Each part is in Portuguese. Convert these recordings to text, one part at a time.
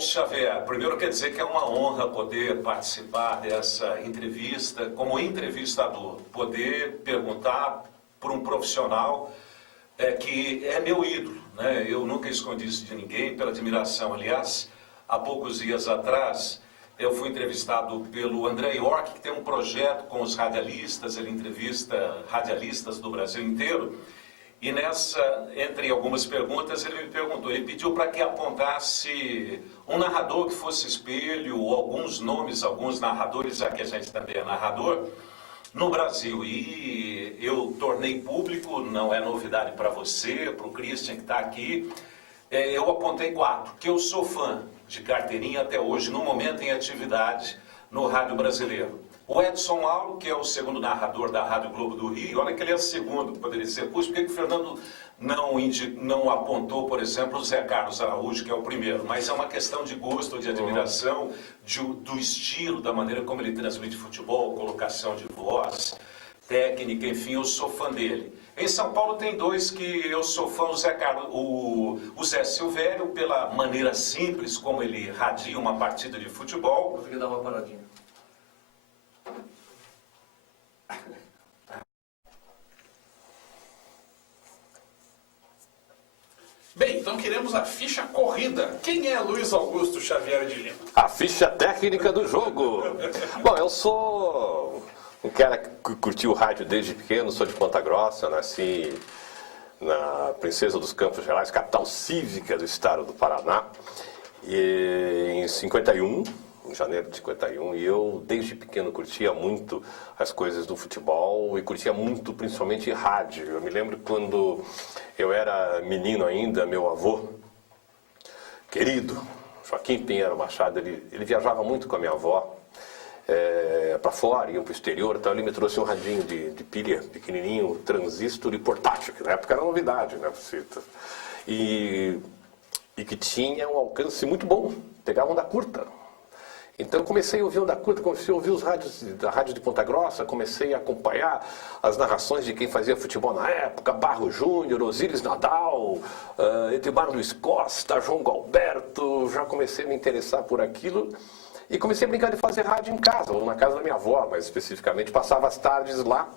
Xavier, primeiro quer dizer que é uma honra poder participar dessa entrevista, como entrevistador, poder perguntar para um profissional que é meu ídolo, né? Eu nunca escondi isso de ninguém, pela admiração. Aliás, há poucos dias atrás, eu fui entrevistado pelo André York, que tem um projeto com os radialistas, ele entrevista radialistas do Brasil inteiro. E entre algumas perguntas, ele me perguntou, ele pediu para que apontasse um narrador que fosse espelho, ou alguns narradores, já que a gente também é narrador, no Brasil. E eu tornei público, não é novidade para você, para o Christian que está aqui, eu apontei 4, que eu sou fã de carteirinha até hoje, no momento em atividade no rádio brasileiro. O Edson Mauro, que é o segundo narrador da Rádio Globo do Rio, olha que ele é o segundo, poderia ser. Puxa, por que o Fernando não apontou, por exemplo, o Zé Carlos Araújo, que é o primeiro? Mas é uma questão de gosto, de admiração, do estilo, da maneira como ele transmite futebol, colocação de voz, técnica, enfim, eu sou fã dele. Em São Paulo tem 2 que eu sou fã, o Zé Silvério, pela maneira simples como ele radia uma partida de futebol. Consegui dar uma paradinha. Bem, então queremos a ficha corrida. Quem é Luiz Augusto Xavier de Lima? A ficha técnica do jogo. Bom, eu sou um cara que curtiu o rádio desde pequeno, sou de Ponta Grossa, nasci na Princesa dos Campos Gerais, capital cívica do estado do Paraná, e em 51, em janeiro de 51, e eu desde pequeno curtia muito as coisas do futebol e curtia muito principalmente rádio. Eu me lembro quando eu era menino ainda, meu avô querido, Joaquim Pinheiro Machado, ele viajava muito com a minha avó para fora, iam para o exterior, então ele me trouxe um radinho de pilha pequenininho, transistor e portátil, que na época era novidade, né? E que tinha um alcance muito bom, pegava onda curta. Então eu comecei a ouvir onda curta, comecei a ouvir os rádios da Rádio de Ponta Grossa, comecei a acompanhar as narrações de quem fazia futebol na época, Barro Júnior, Osíris Nadal, Edmar Luiz Costa, João Galberto, já comecei a me interessar por aquilo e comecei a brincar de fazer rádio em casa, ou na casa da minha avó, mas especificamente passava as tardes lá,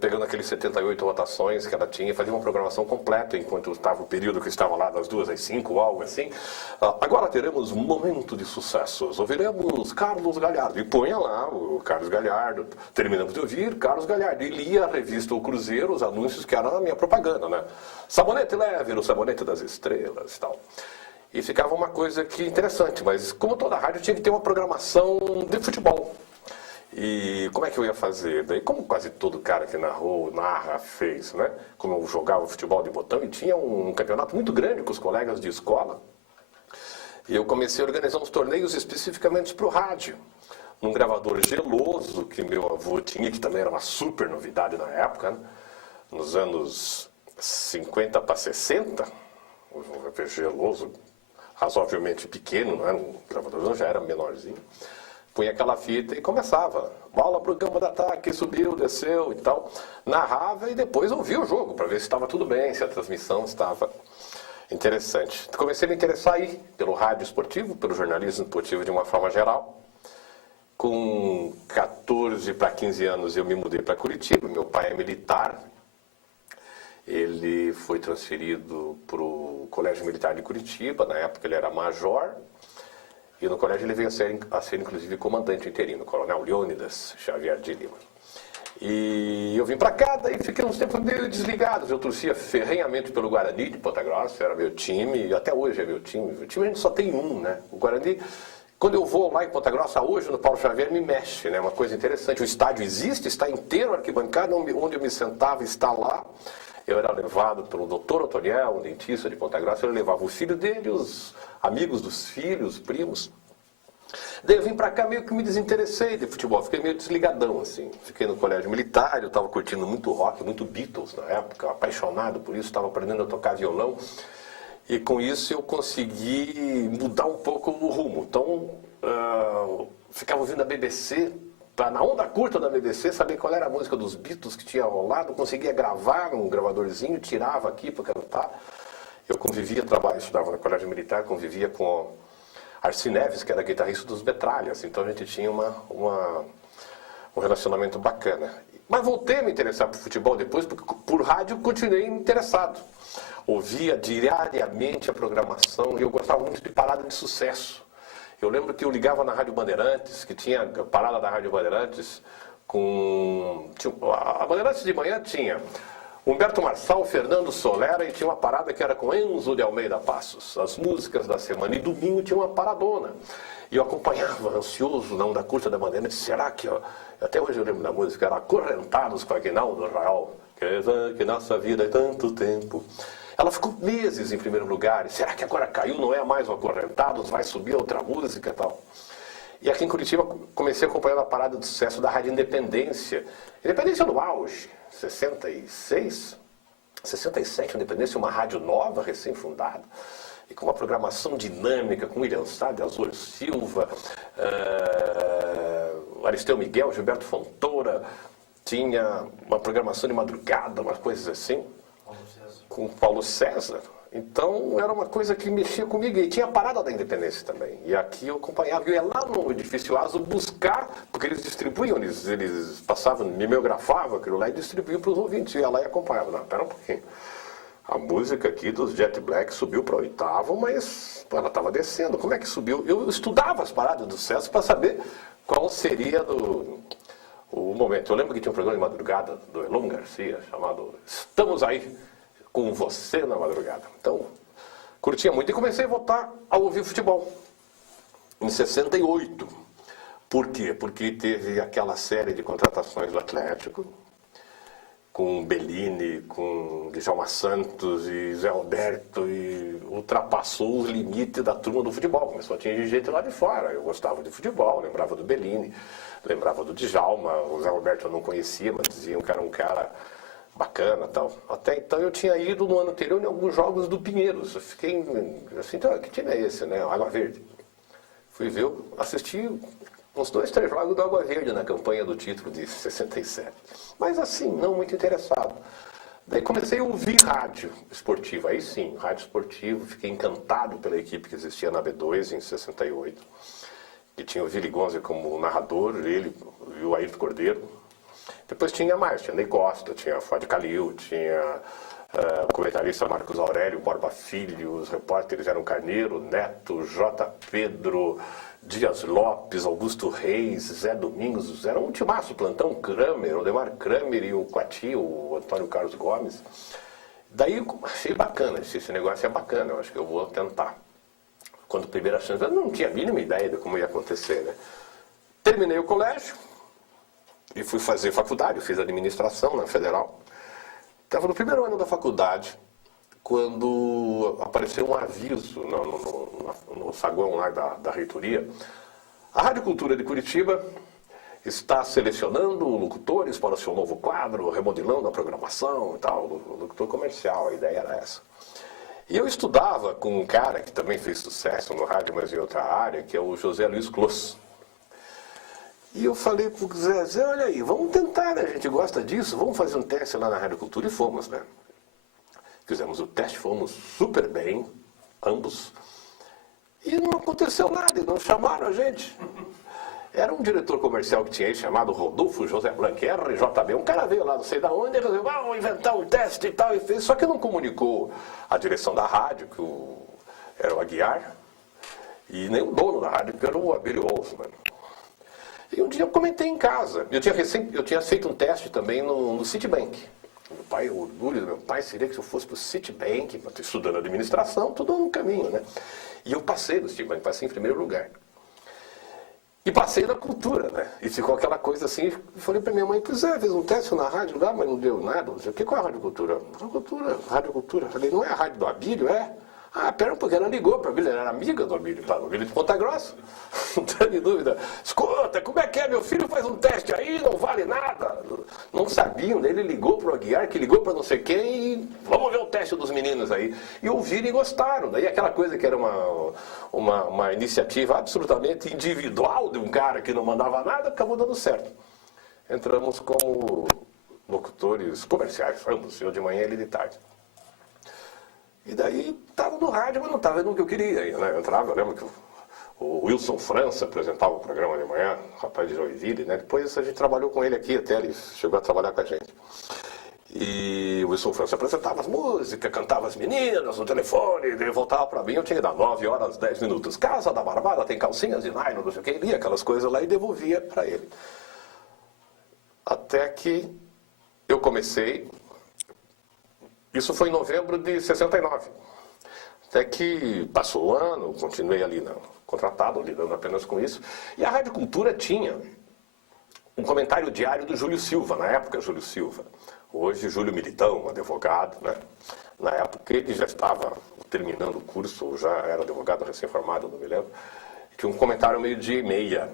pegando aqueles 78 rotações que ela tinha e fazia uma programação completa enquanto estava o período que estava lá das 2 às 5, algo assim. Agora teremos um momento de sucessos, ouviremos Carlos Galhardo, e ponha lá o Carlos Galhardo, terminamos de ouvir Carlos Galhardo, e lia a revista O Cruzeiro, os anúncios que eram a minha propaganda, né? Sabonete leve, o sabonete das estrelas e tal. E ficava uma coisa que interessante, mas como toda rádio tinha que ter uma programação de futebol. E como é que eu ia fazer? Daí, como quase todo cara que narra, fez, né? Como eu jogava futebol de botão e tinha um campeonato muito grande com os colegas de escola, e eu comecei a organizar uns torneios especificamente para o rádio. Num gravador geloso que meu avô tinha, que também era uma super novidade na época, né? Nos anos 50 para 60, um gravador geloso, razoavelmente pequeno, não era um gravador, não, já era menorzinho. Punha aquela fita e começava. Bola para o campo de ataque, subiu, desceu e tal. Narrava e depois ouvia o jogo para ver se estava tudo bem, se a transmissão estava interessante. Comecei a me interessar aí pelo rádio esportivo, pelo jornalismo esportivo de uma forma geral. Com 14 para 15 anos eu me mudei para Curitiba. Meu pai é militar. Ele foi transferido para o Colégio Militar de Curitiba. Na época ele era major. E no colégio ele veio a ser inclusive comandante interino, Coronel Leônidas Xavier de Lima. E eu vim para cá, daí fiquei uns tempos meio desligados. Eu torcia ferrenhamente pelo Guarani de Ponta Grossa, era meu time, e até hoje é meu time. O time a gente só tem um, né? O Guarani, quando eu vou lá em Ponta Grossa hoje, no Paulo Xavier, me mexe, né? Uma coisa interessante, o estádio existe, está inteiro, a arquibancada onde eu me sentava está lá. Eu era levado pelo Dr. Otoniel, um dentista de Ponta Grossa, ele levava o filho dele, os amigos dos filhos, primos. Daí eu vim pra cá meio que me desinteressei de futebol, fiquei meio desligadão, assim. Fiquei no colégio militar, eu tava curtindo muito rock, muito Beatles na época, apaixonado por isso, estava aprendendo a tocar violão. E com isso eu consegui mudar um pouco o rumo. Então, ficava ouvindo a BBC, na onda curta da BBC, saber qual era a música dos Beatles que tinha rolado, conseguia gravar num gravadorzinho, tirava aqui para cantar. Eu convivia, estudava no colégio militar, convivia com Arci Neves, que era guitarrista dos Metralhas, então a gente tinha um relacionamento bacana. Mas voltei a me interessar por futebol depois, porque por rádio continuei interessado. Ouvia diariamente a programação e eu gostava muito de parada de sucesso. Eu lembro que eu ligava na Rádio Bandeirantes, que tinha a parada da Rádio Bandeirantes, a Bandeirantes de manhã tinha Humberto Marçal, Fernando Solera, e tinha uma parada que era com Enzo de Almeida Passos, as músicas da semana. E domingo tinha uma paradona. E eu acompanhava, ansioso, na onda curta da Bandeirantes. Será que, até hoje eu lembro da música, era Acorrentados com Aguinaldo Raul, que nossa vida é tanto tempo. Ela ficou meses em primeiro lugar. Será que agora caiu, não é mais o Acorrentados, vai subir outra música e tal? E aqui em Curitiba comecei acompanhando a parada de sucesso da Rádio Independência. Independência no auge, 66, 67, Independência, uma rádio nova, recém-fundada, e com uma programação dinâmica, com William Sade, Azul Silva, Aristeu Miguel, Gilberto Fontoura, tinha uma programação de madrugada, umas coisas assim, com Paulo César. Então era uma coisa que mexia comigo. E tinha a parada da Independência também. E aqui eu acompanhava. Eu ia lá no edifício Aso buscar, porque eles distribuíam, eles passavam, mimeografavam aquilo lá e distribuíam para os ouvintes. Eu ia lá e acompanhava. Não, pera um pouquinho. A música aqui dos Jet Black subiu para o oitavo, mas ela estava descendo. Como é que subiu? Eu estudava as paradas do sucesso para saber qual seria o momento. Eu lembro que tinha um programa de madrugada do Elon Garcia chamado Estamos Aí com Você na Madrugada. Então, curtia muito e comecei a voltar a ouvir futebol. Em 68. Por quê? Porque teve aquela série de contratações do Atlético, com Bellini, com Djalma Santos e Zé Alberto, e ultrapassou os limites da turma do futebol. Começou a atingir gente lá de fora. Eu gostava de futebol, lembrava do Bellini, lembrava do Djalma. O Zé Alberto eu não conhecia, mas diziam que era um cara bacana, tal. Até então eu tinha ido no ano anterior em alguns jogos do Pinheiros. Eu fiquei assim, então, que time é esse, né? Água Verde. Fui ver, assisti uns 2, 3 jogos do Água Verde na campanha do título de 67. Mas assim, não muito interessado. Daí comecei a ouvir rádio esportivo. Aí sim, rádio esportivo. Fiquei encantado pela equipe que existia na B2 em 68. Que tinha o Vili Gonze como narrador, ele e o Ayrton Cordeiro. Depois tinha mais, tinha Ney Costa, tinha Ford Calil, tinha o comentarista Marcos Aurélio, Borba Filho, os repórteres eram Carneiro, Neto, J. Pedro, Dias Lopes, Augusto Reis, Zé Domingos, era um timaço, plantão Kramer, o Demar Kramer e o Coati, o Antônio Carlos Gomes. Daí eu achei bacana, esse negócio é bacana, eu acho que eu vou tentar. Quando a primeira chance, eu não tinha a mínima ideia de como ia acontecer, né? Terminei o colégio e fui fazer faculdade, eu fiz administração na Federal. Estava no 1º ano da faculdade, quando apareceu um aviso no saguão lá da reitoria. A Rádio Cultura de Curitiba está selecionando locutores para o seu novo quadro, remodelando a programação e tal, locutor comercial, a ideia era essa. E eu estudava com um cara que também fez sucesso no rádio, mas em outra área, que é o José Luiz Clos. E eu falei pro Zé, olha aí, vamos tentar, né? A gente gosta disso, vamos fazer um teste lá na Rádio Cultura. E fomos, né? Fizemos o teste, fomos super bem, ambos. E não aconteceu nada, e não chamaram a gente. Era um diretor comercial que tinha aí, chamado Rodolfo José Blanc, RJB. Um cara veio lá, não sei de onde, ele resolveu, vamos inventar um teste e tal, e fez. Só que não comunicou a direção da rádio, que era o Aguiar, e nem o dono da rádio, que era o Abílio Olsman. E um dia eu comentei em casa. Eu tinha feito um teste também no Citibank. Meu pai, o orgulho do meu pai seria que se eu fosse para o Citibank, estudando administração, tudo no caminho, né? E eu passei no Citibank, passei em primeiro lugar. E passei na cultura, né? E ficou aquela coisa assim, eu falei para minha mãe, pois é, fez um teste na rádio lá, mas não deu nada. Não sei o que, qual é a Rádio Cultura? Rádio Cultura. Falei, não é a rádio do Abílio, é? Ah, pera um pouquinho, ela ligou para a Abílio, ela era amiga do Abílio, o Abílio de Ponta Grossa. Não tem dúvida. Escuta, como é que é? Meu filho faz um teste aí, não vale nada. Não sabiam, ele ligou para o Aguiar, que ligou para não sei quem, e vamos ver o teste dos meninos aí. E ouviram e gostaram. Daí aquela coisa que era uma iniciativa absolutamente individual de um cara que não mandava nada, acabou dando certo. Entramos como locutores comerciais, ambos, eu de manhã e ele de tarde. E daí estava no rádio, mas não estava no que eu queria. Né? Eu entrava, eu lembro que o Wilson França apresentava o programa de manhã, rapaz de Joinville, né? Depois a gente trabalhou com ele aqui até, ele chegou a trabalhar com a gente. E o Wilson França apresentava as músicas, cantava as meninas no telefone, ele voltava para mim, eu tinha que dar 9 horas, 10 minutos. Casa da Barbada tem calcinhas de nylon, não sei o que, lia aquelas coisas lá e devolvia para ele. Até que eu comecei, isso foi em novembro de 69. Até que passou o ano, continuei ali contratado, lidando apenas com isso. E a Rádio Cultura tinha um comentário diário do Júlio Silva, na época Júlio Silva. Hoje Júlio Militão, advogado, né? Na época ele já estava terminando o curso, ou já era advogado recém-formado, não me lembro. Tinha um comentário meio-dia e meia.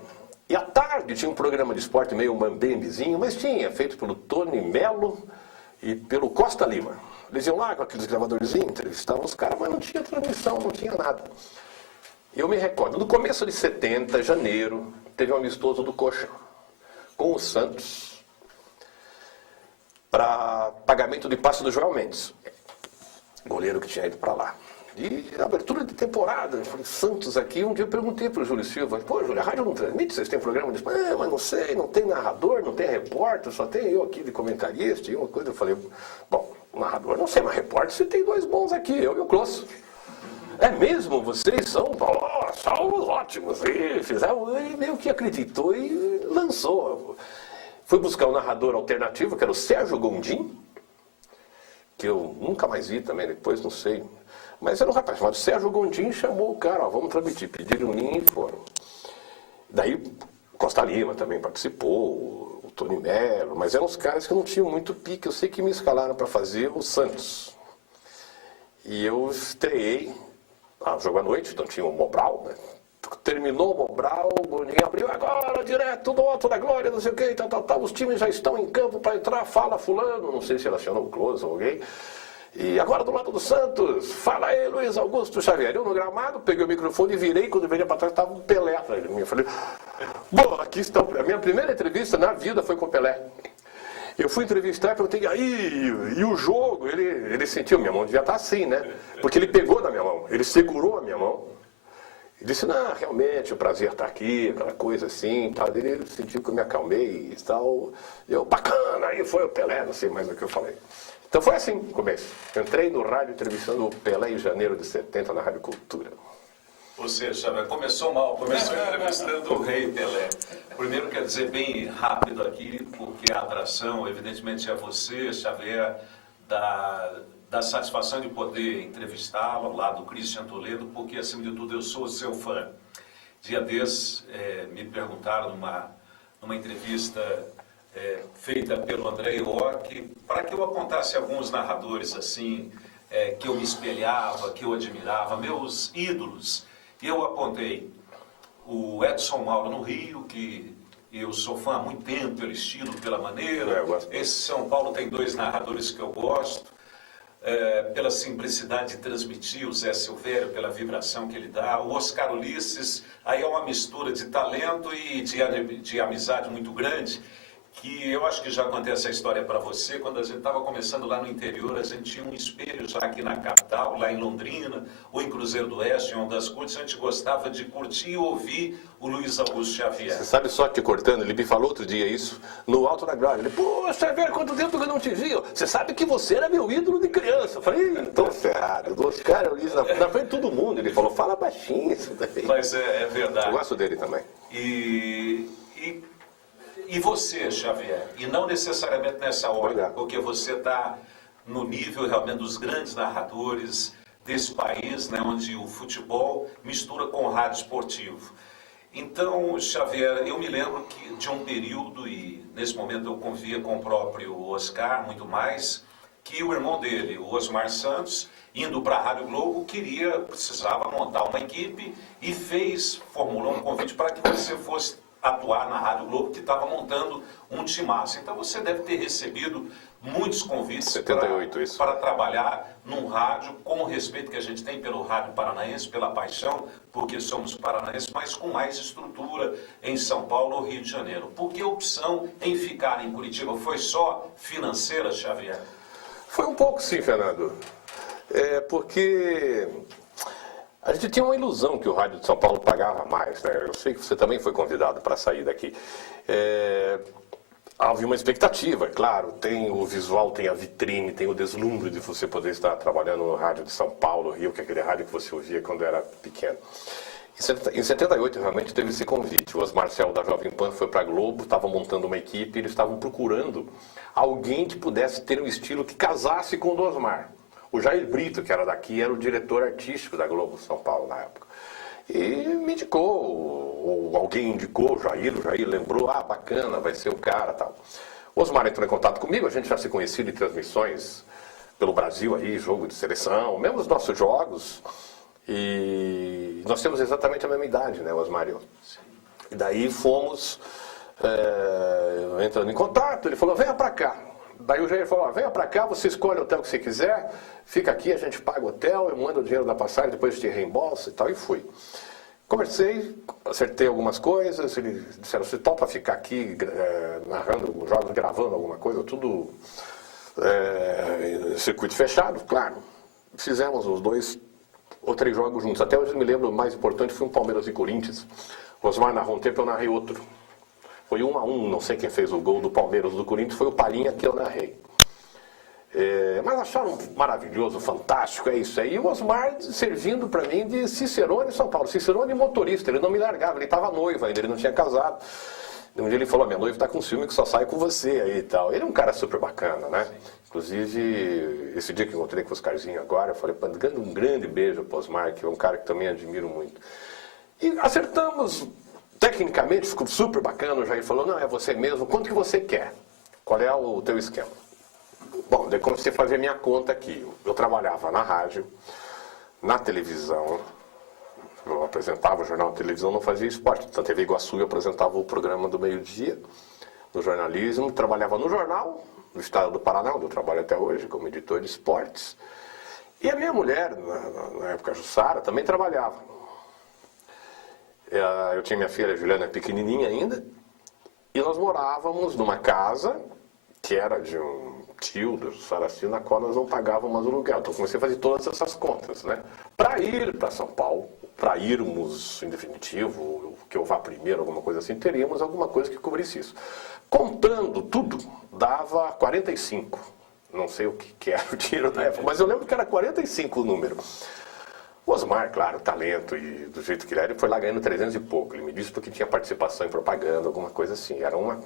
E à tarde tinha um programa de esporte meio mambembezinho, mas tinha, feito pelo Tony Mello e pelo Costa Lima. Eles iam lá com aqueles gravadorzinhos, entrevistavam os caras, mas não tinha transmissão, não tinha nada. Eu me recordo, no começo de 70, janeiro, teve um amistoso do Coxa com o Santos para pagamento de passe do Joel Mendes, goleiro que tinha ido para lá. E abertura de temporada, eu falei, Santos aqui, um dia eu perguntei para o Júlio Silva, pô, Júlio, a rádio não transmite, vocês têm programa de esporte? Mas não sei, não tem narrador, não tem repórter, só tem eu aqui de comentarista e uma coisa. Eu falei, bom, narrador, não sei, mas repórter, você tem dois bons aqui, eu e o Closso. É mesmo? Vocês são ótimos. E fizeram, ele meio que acreditou e lançou. Fui buscar um narrador alternativo, que era o Sérgio Gondim, que eu nunca mais vi também, depois não sei. Mas era um rapaz chamado Sérgio Gondim, chamou o cara, ó, vamos transmitir, pediram um linha e foram. Daí Costa Lima também participou, o Tony Mello, mas eram os caras que não tinham muito pique. Eu sei que me escalaram para fazer o Santos. E eu estreei, jogo à noite, então tinha o Mobral, né? Terminou o Mobral, o Gondim abriu agora, direto do Alto da Glória, não sei o que, tal, os times já estão em campo para entrar, fala fulano, não sei se ele acionou o Close ou alguém. E agora do lado do Santos, fala aí, Luiz Augusto Xavier. Eu no gramado, peguei o microfone e virei, quando eu virei para trás, estava um Pelé atrás de mim. Eu falei, bom, aqui está. A minha primeira entrevista na vida foi com o Pelé. Eu fui entrevistar e perguntei, e o jogo? Ele sentiu, minha mão devia estar assim, né? Porque ele pegou na minha mão, ele segurou a minha mão. E disse, não, realmente, o prazer estar aqui, aquela coisa assim, tal. Ele sentiu que eu me acalmei e tal. Eu, bacana, aí foi o Pelé, não sei mais o que eu falei. Então foi assim o começo. Entrei no rádio entrevistando o Pelé em janeiro de 70 na Rádio Cultura. Ou seja, começou mal, começou entrevistando o rei Pelé. Primeiro, quer dizer, bem rápido aqui, porque a atração, evidentemente, é você, Xavier, da satisfação de poder entrevistá-lo ao lado do Christian Toledo, porque, acima de tudo, eu sou seu fã. Dia desses, me perguntaram numa entrevista feita pelo André Iorque, para que eu apontasse alguns narradores assim, que eu me espelhava, que eu admirava, meus ídolos. E eu apontei o Edson Mauro no Rio, que eu sou fã há muito tempo pelo estilo, pela maneira. Esse São Paulo tem dois narradores que eu gosto. Pela simplicidade de transmitir, o Zé Silvério, pela vibração que ele dá. O Oscar Ulisses, aí é uma mistura de talento e de amizade muito grande, que eu acho que já contei essa história para você. Quando a gente estava começando lá no interior, a gente tinha um espelho já aqui na capital, lá em Londrina, ou em Cruzeiro do Oeste, em Ondas Curtas. A gente gostava de curtir e ouvir o Luiz Augusto Xavier. Você sabe só te cortando, ele me falou outro dia isso, no Alto da Glória. Ele, pô, Xavier, quanto tempo que eu não te vi? Você sabe que você era meu ídolo de criança. Eu falei, tô ferrado, os caras, Luiz, na frente de todo mundo. Ele falou, fala baixinho isso daí. Mas é verdade. Eu gosto dele também. E você, Xavier, e não necessariamente nessa ordem, Obrigado. porque você está no nível realmente dos grandes narradores desse país, né, onde o futebol mistura com o rádio esportivo. Então, Xavier, eu me lembro de um período, e nesse momento eu convivia com o próprio Oscar muito mais, que o irmão dele, o Osmar Santos, indo para a Rádio Globo, precisava montar uma equipe e formulou um convite para que você fosse atuar na Rádio Globo, que estava montando um timaço. Então você deve ter recebido muitos convites 78, para trabalhar num rádio, com o respeito que a gente tem pelo rádio paranaense, pela paixão, porque somos paranaenses, mas com mais estrutura em São Paulo ou Rio de Janeiro. Por que a opção em ficar em Curitiba? Foi só financeira, Xavier? Foi um pouco sim, Fernando. Porque a gente tinha uma ilusão que o Rádio de São Paulo pagava mais, né? Eu sei que você também foi convidado para sair daqui. Havia uma expectativa, é claro, tem o visual, tem a vitrine, tem o deslumbre de você poder estar trabalhando no Rádio de São Paulo, Rio, que é aquele rádio que você ouvia quando era pequeno. Em 78, realmente teve esse convite. O Osmar Cel da Jovem Pan foi para a Globo, estava montando uma equipe, eles estavam procurando alguém que pudesse ter um estilo que casasse com o do Osmar. O Jair Brito, que era daqui, era o diretor artístico da Globo São Paulo na época. E me indicou, ou alguém indicou, o Jair lembrou, bacana, vai ser o cara, tal. O Osmar entrou em contato comigo, a gente já se conhecia de transmissões pelo Brasil aí, jogo de seleção, mesmo os nossos jogos. E nós temos exatamente a mesma idade, né, Osmar e eu. E daí fomos entrando em contato, ele falou, venha pra cá. Daí o Jair falou, venha pra cá, você escolhe o hotel que você quiser, fica aqui, a gente paga o hotel, eu mando o dinheiro da passagem, depois te reembolso e tal, e fui. Conversei, acertei algumas coisas, eles disseram, você topa ficar aqui narrando os jogos, gravando alguma coisa, tudo circuito fechado, claro. Fizemos os 2 ou 3 jogos juntos, até hoje eu me lembro, o mais importante foi um Palmeiras e Corinthians. O Osmar narrou um tempo, eu narrei outro. Foi 1-1, não sei quem fez o gol do Palmeiras do Corinthians, foi o Palinha que eu narrei. Mas acharam maravilhoso, fantástico, é isso aí. E o Osmar servindo para mim de cicerone em São Paulo, cicerone motorista, ele não me largava, ele estava noivo ainda, ele não tinha casado. Um dia ele falou, minha noiva está com ciúme que só sai com você aí e tal. Ele é um cara super bacana, né? Inclusive, esse dia que eu encontrei com o Oscarzinho agora, eu falei, um grande beijo para o Osmar, que é um cara que também admiro muito. E acertamos. Tecnicamente ficou super bacana, o Jair falou, não, é você mesmo, quanto que você quer? Qual é o teu esquema? Bom, daí comecei a fazer a minha conta aqui. Eu trabalhava na rádio, na televisão, eu apresentava o jornal de televisão, não fazia esporte. Na TV Iguaçu eu apresentava o programa do meio-dia, no jornalismo, trabalhava no jornal, no estado do Paraná, onde eu trabalho até hoje, como editor de esportes. E a minha mulher, na época, a Jussara, também trabalhava. Eu tinha minha filha, a Juliana, pequenininha ainda, e nós morávamos numa casa que era de um tio do Saracino, na qual nós não pagávamos aluguel. Então comecei a fazer todas essas contas, né? Para ir para São Paulo, para irmos, em definitivo, que eu vá primeiro, alguma coisa assim, teríamos alguma coisa que cobrisse isso. Contando tudo, dava 45. Não sei o que era o dinheiro na época, mas eu lembro que era 45 o número. O Osmar, claro, talento e do jeito que ele era, ele foi lá ganhando 300 e pouco. Ele me disse porque tinha participação em propaganda, alguma coisa assim. Era um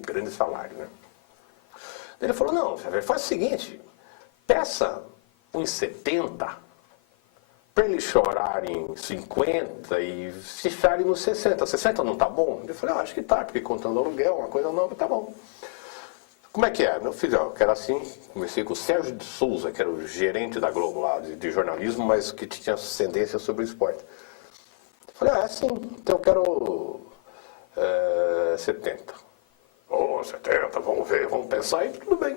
grande salário, né? Ele falou, não, faz o seguinte, peça uns 70 para ele chorar em 50 e fecharem nos 60. 60 não tá bom? Eu falei, acho que tá, porque contando aluguel, uma coisa nova, tá bom. Como é que é? Meu filho, que era assim, comecei com o Sérgio de Souza, que era o gerente da Globo lá, de jornalismo, mas que tinha ascendência sobre o esporte. Eu falei, assim, então eu quero 70. 70, vamos ver, vamos pensar e tudo bem.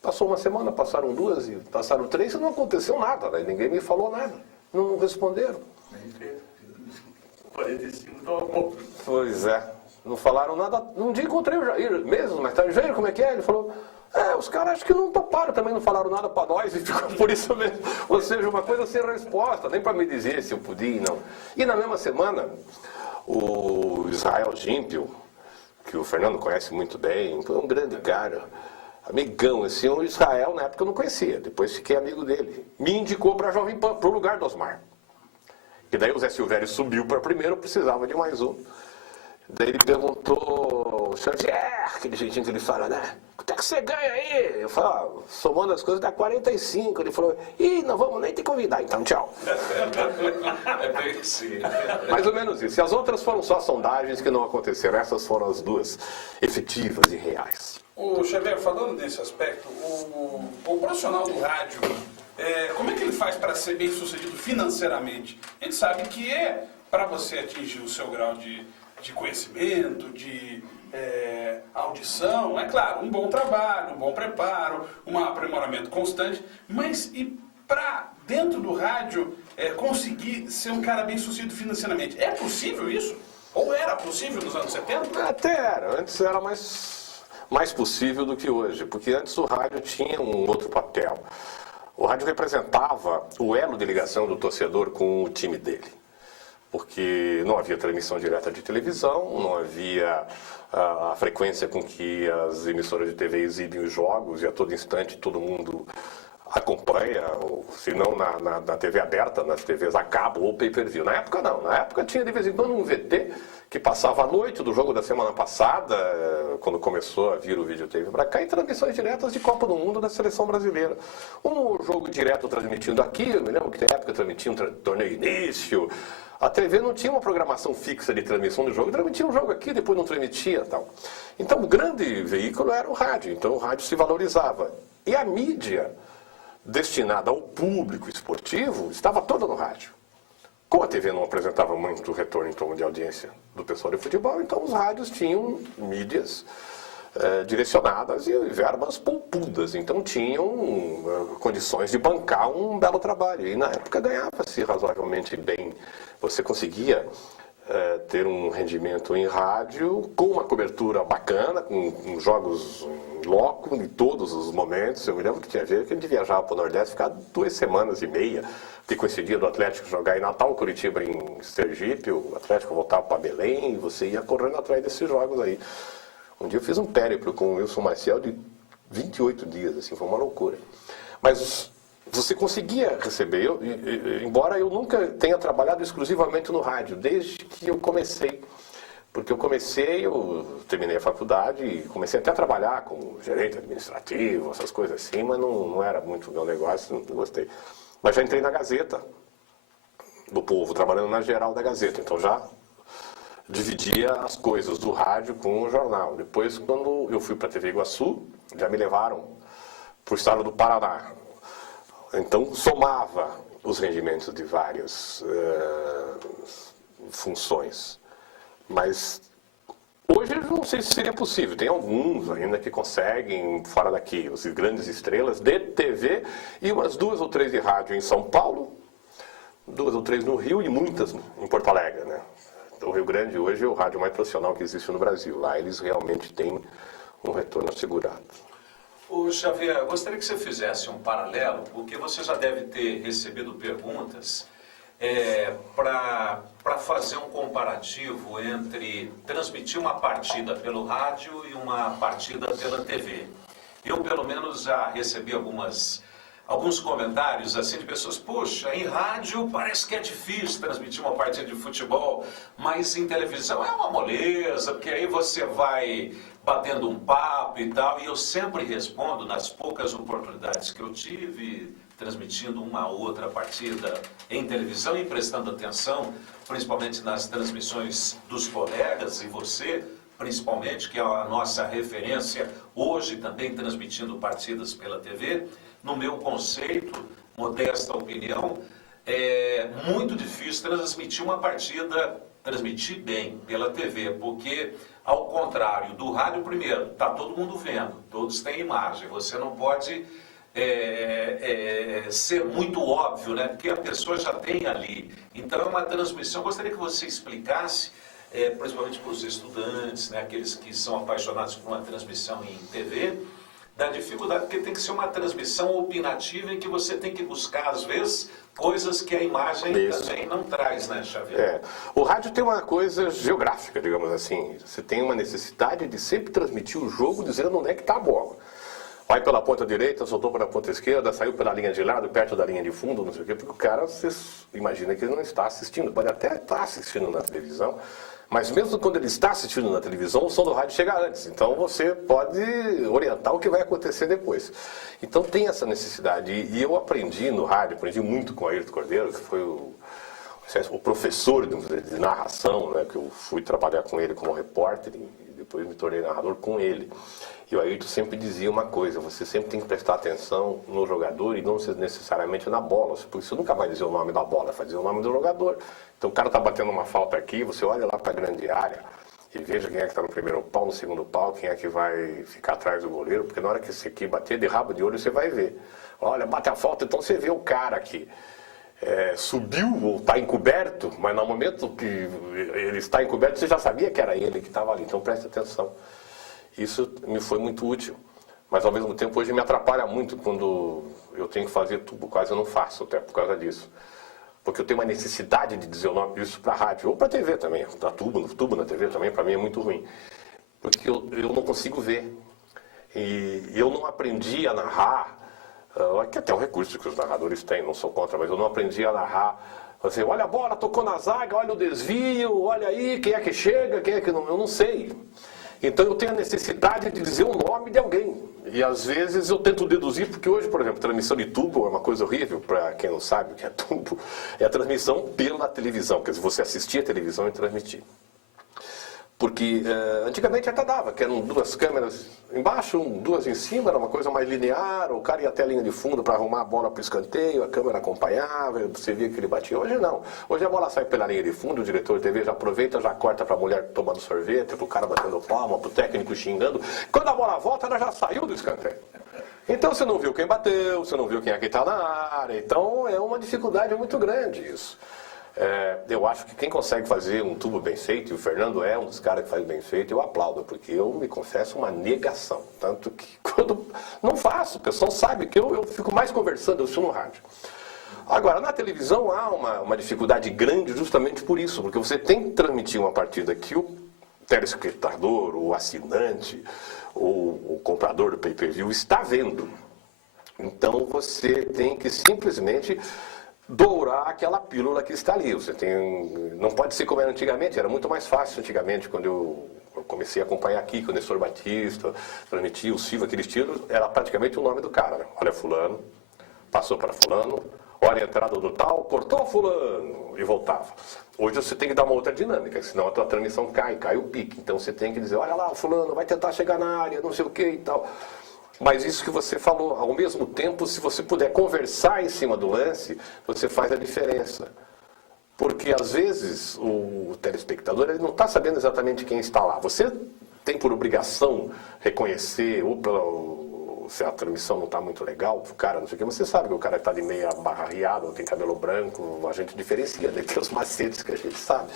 Passou uma semana, passaram 2 e passaram 3 e não aconteceu nada, né? Ninguém me falou nada, não responderam. 45 tá bom. Pois é. Não falaram nada. Um dia encontrei o Jair mesmo, mas tá, Jair, como é que é? Ele falou, os caras acho que não toparam, também não falaram nada para nós e ficou por isso mesmo. Ou seja, uma coisa sem resposta, nem para me dizer se eu podia, não. E na mesma semana, o Israel Gimpel, que o Fernando conhece muito bem, foi um grande cara, amigão, assim, o Israel na época eu não conhecia, depois fiquei amigo dele. Me indicou para a Jovem Pan, para o lugar do Osmar. E daí o Zé Silvério subiu para primeiro, precisava de mais um. Daí ele perguntou, Xavier, aquele jeitinho que ele fala, né? Quanto é que você ganha aí? Eu falo, somando as coisas dá 45. Ele falou, não vamos nem te convidar, então tchau. É bem assim. Mais ou menos isso. E as outras foram só sondagens que não aconteceram. Essas foram as 2 efetivas e reais. O Xavier, falando nesse aspecto, o profissional do rádio, como é que ele faz para ser bem sucedido financeiramente? A gente sabe que para você atingir o seu grau de conhecimento, de audição, é claro, um bom trabalho, um bom preparo, um aprimoramento constante, mas e para dentro do rádio conseguir ser um cara bem sucedido financeiramente? É possível isso? Ou era possível nos anos 70? Até era, antes era mais possível do que hoje, porque antes o rádio tinha um outro papel. O rádio representava o elo de ligação do torcedor com o time dele. Porque não havia transmissão direta de televisão, não havia a frequência com que as emissoras de TV exibem os jogos e a todo instante todo mundo acompanha, se não na TV aberta, nas TVs a cabo ou pay-per-view. Na época não, na época tinha de vez em quando um VT que passava a noite do jogo da semana passada, quando começou a vir o vídeo TV para cá, e transmissões diretas de Copa do Mundo da seleção brasileira. Um jogo direto transmitindo aqui, eu me lembro que na época transmitia um torneio início. A TV não tinha uma programação fixa de transmissão do jogo, transmitia um jogo aqui, depois não transmitia e tal. Então o grande veículo era o rádio, então o rádio se valorizava. E a mídia destinada ao público esportivo estava toda no rádio. Como a TV não apresentava muito retorno em torno de audiência do pessoal de futebol, então os rádios tinham mídias direcionadas e verbas poupudas, então tinham condições de bancar um belo trabalho. E na época ganhava-se razoavelmente bem. Você conseguia ter um rendimento em rádio com uma cobertura bacana, com jogos em loco em todos os momentos. Eu me lembro que tinha vezes que a gente viajava para o Nordeste, ficava 2 semanas e meia, que coincidia do Atlético jogar em Natal, Curitiba em Sergipe, o Atlético voltava para Belém, e você ia correndo atrás desses jogos aí. Um dia eu fiz um périplo com o Wilson Maciel de 28 dias, assim, foi uma loucura. Mas você conseguia receber, embora eu nunca tenha trabalhado exclusivamente no rádio, desde que eu comecei. Porque eu terminei a faculdade e comecei até a trabalhar como gerente administrativo, essas coisas assim, mas não era muito meu negócio, não gostei. Mas já entrei na Gazeta do Povo, trabalhando na geral da Gazeta, então já dividia as coisas do rádio com o jornal. Depois, quando eu fui para a TV Iguaçu, já me levaram para o estado do Paraná. Então, somava os rendimentos de várias funções. Mas hoje eu não sei se seria possível. Tem alguns ainda que conseguem, fora daqui, as grandes estrelas de TV e umas 2 ou 3 de rádio em São Paulo, 2 ou 3 no Rio e muitas em Porto Alegre, né? O Rio Grande hoje é o rádio mais profissional que existe no Brasil. Lá eles realmente têm um retorno assegurado. Ô Xavier, eu gostaria que você fizesse um paralelo, porque você já deve ter recebido perguntas para fazer um comparativo entre transmitir uma partida pelo rádio e uma partida pela TV. Eu, pelo menos, já recebi alguns comentários assim de pessoas: puxa, em rádio parece que é difícil transmitir uma partida de futebol, mas em televisão é uma moleza, porque aí você vai batendo um papo e tal. E eu sempre respondo, nas poucas oportunidades que eu tive, transmitindo uma ou outra partida em televisão e prestando atenção, principalmente nas transmissões dos colegas, e você, principalmente, que é a nossa referência hoje também transmitindo partidas pela TV. No meu conceito, modesta opinião, é muito difícil transmitir uma partida, transmitir bem pela TV, porque, ao contrário do rádio, primeiro, está todo mundo vendo, todos têm imagem, você não pode ser muito óbvio, né? Porque a pessoa já tem ali. Então é uma transmissão. Eu gostaria que você explicasse, principalmente para os estudantes, né? Aqueles que são apaixonados por uma transmissão em TV, da dificuldade, porque tem que ser uma transmissão opinativa em que você tem que buscar, às vezes, coisas que a imagem também não traz, né, Xavier? O rádio tem uma coisa geográfica, digamos assim. Você tem uma necessidade de sempre transmitir o jogo dizendo onde é que está a bola. Vai pela ponta direita, soltou pela ponta esquerda, saiu pela linha de lado, perto da linha de fundo, não sei o quê, porque o cara, você imagina que ele não está assistindo, pode até estar assistindo na televisão, mas mesmo quando ele está assistindo na televisão, o som do rádio chega antes, então você pode orientar o que vai acontecer depois. Então tem essa necessidade, e eu aprendi no rádio, aprendi muito com o Ayrton Cordeiro, que foi o professor de narração, né, que eu fui trabalhar com ele como repórter, e depois me tornei narrador com ele. E o Ayrton sempre dizia uma coisa: você sempre tem que prestar atenção no jogador e não necessariamente na bola, porque você nunca vai dizer o nome da bola, vai dizer o nome do jogador. Então o cara está batendo uma falta aqui, você olha lá para a grande área e veja quem é que está no primeiro pau, no segundo pau, quem é que vai ficar atrás do goleiro, porque na hora que esse aqui bater de rabo de olho, você vai ver. Olha, bate a falta, então você vê o cara aqui. Subiu ou está encoberto, mas no momento que ele está encoberto, você já sabia que era ele que estava ali, então preste atenção. Isso me foi muito útil. Mas ao mesmo tempo hoje me atrapalha muito quando eu tenho que fazer tubo, quase eu não faço até por causa disso. Porque eu tenho uma necessidade de dizer o nome disso para rádio, ou para TV também, para tubo na TV também, para mim é muito ruim. Porque eu não consigo ver. E eu não aprendi a narrar, que até é um recurso que os narradores têm, não sou contra, mas eu não aprendi a narrar. Assim, olha a bola, tocou na zaga, olha o desvio, olha aí, quem é que chega, quem é que não, eu não sei. Então eu tenho a necessidade de dizer o nome de alguém. E às vezes eu tento deduzir, porque hoje, por exemplo, transmissão de tubo é uma coisa horrível, para quem não sabe o que é tubo, é a transmissão pela televisão, quer dizer, você assistir a televisão e transmitir. Porque antigamente até dava, que eram 2 câmeras embaixo, 2 em cima, era uma coisa mais linear, o cara ia até a linha de fundo para arrumar a bola para o escanteio, a câmera acompanhava, você via que ele batia. Hoje não. Hoje a bola sai pela linha de fundo, o diretor de TV já aproveita, já corta para a mulher tomando sorvete, para o cara batendo palma, para o técnico xingando. Quando a bola volta, ela já saiu do escanteio. Então você não viu quem bateu, você não viu quem é que está na área, então é uma dificuldade muito grande isso. Eu acho que quem consegue fazer um tubo bem feito, e o Fernando é um dos caras que faz bem feito, eu aplaudo, porque eu me confesso uma negação. Tanto que quando não faço, o pessoal sabe que eu fico mais conversando, eu sou no rádio. Agora, na televisão há uma dificuldade grande justamente por isso, porque você tem que transmitir uma partida que o telespectador, o assinante, o comprador do pay-per-view está vendo. Então você tem que simplesmente dourar aquela pílula que está ali. Não pode ser como era antigamente, era muito mais fácil antigamente, quando eu comecei a acompanhar aqui, com o Nestor Batista, transmitia o Silva, aquele estilo, era praticamente o nome do cara, né? Olha fulano, passou para fulano, olha a entrada do tal, cortou fulano e voltava. Hoje você tem que dar uma outra dinâmica, senão a tua transmissão cai o pique. Então você tem que dizer, olha lá, fulano vai tentar chegar na área, não sei o que e tal. Mas isso que você falou, ao mesmo tempo, se você puder conversar em cima do lance, você faz a diferença. Porque às vezes o telespectador ele não está sabendo exatamente quem está lá. Você tem por obrigação reconhecer, se a transmissão não está muito legal, o cara não sei o que, você sabe que o cara está de meia barra riada, ou tem cabelo branco, a gente diferencia, né? Tem os macetes que a gente sabe.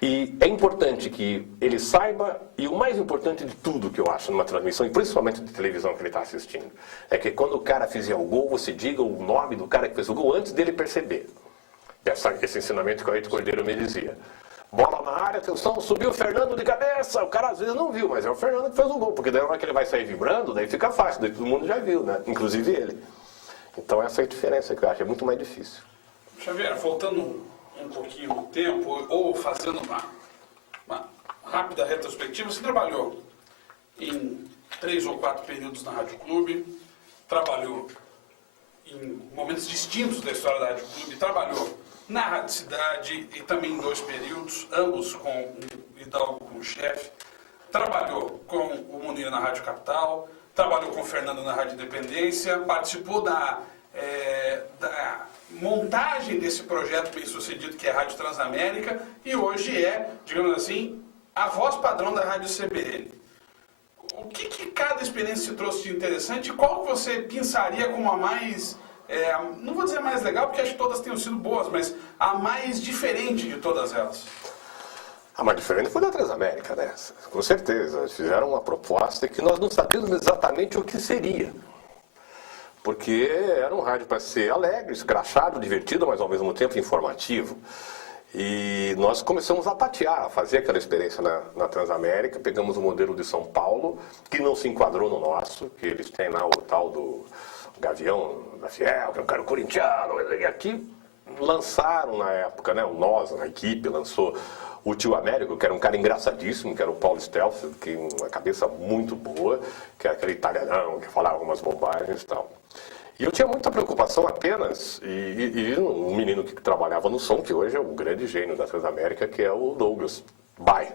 E é importante que ele saiba, e o mais importante de tudo que eu acho numa transmissão, e principalmente de televisão que ele está assistindo, é que quando o cara fizer o gol, você diga o nome do cara que fez o gol antes dele perceber. Esse ensinamento que o Aito Cordeiro me dizia. Bola na área, atenção, subiu o Fernando de cabeça. O cara às vezes não viu, mas é o Fernando que fez o gol, porque daí na hora que ele vai sair vibrando, daí fica fácil, daí todo mundo já viu, né? Inclusive ele. Então essa é a diferença que eu acho, é muito mais difícil. Xavier, voltando um pouquinho no tempo, ou fazendo uma rápida retrospectiva, você trabalhou em 3 ou 4 períodos na Rádio Clube, trabalhou em momentos distintos da história da Rádio Clube, trabalhou na Rádio Cidade e também em 2 períodos, ambos com o Hidalgo como chefe, trabalhou com o Munir na Rádio Capital, trabalhou com o Fernando na Rádio Independência, participou da montagem desse projeto bem sucedido que é a Rádio Transamérica e hoje é, digamos assim, a voz padrão da Rádio CBN. O que cada experiência te trouxe de interessante e qual que você pensaria como a mais, não vou dizer mais legal porque acho que todas tenham sido boas, mas a mais diferente de todas elas? A mais diferente foi da Transamérica, né? Com certeza. Eles fizeram uma proposta que nós não sabíamos exatamente o que seria. Porque era um rádio para ser alegre, escrachado, divertido, mas ao mesmo tempo informativo. E nós começamos a tatear, a fazer aquela experiência na Transamérica. Pegamos o modelo de São Paulo, que não se enquadrou no nosso, que eles têm lá o tal do Gavião da Fiel, que é um cara corintiano. E aqui lançaram na época, né? Nós, a equipe, lançou o Tio Américo, que era um cara engraçadíssimo, que era o Paulo Stelf, que tinha uma cabeça muito boa, que era aquele italianão, que falava algumas bobagens e tal. E eu tinha muita preocupação apenas, e um menino que trabalhava no som, que hoje é o grande gênio da Transamérica, que é o Douglas Bay,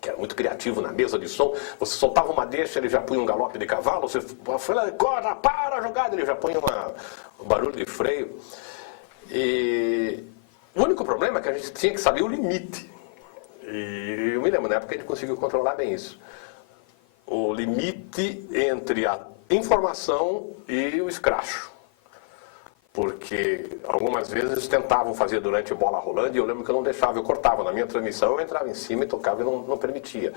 que era muito criativo na mesa de som. Você soltava uma deixa, ele já punha um galope de cavalo, você foi lá, corta, para a jogada, ele já punha um barulho de freio. E o único problema é que a gente tinha que saber o limite. E eu me lembro, na época a gente conseguiu controlar bem isso. O limite entre a informação e o escracho. porque algumas vezes eles tentavam fazer durante bola rolando e eu lembro que eu não deixava, eu cortava na minha transmissão, eu entrava em cima e tocava e não permitia.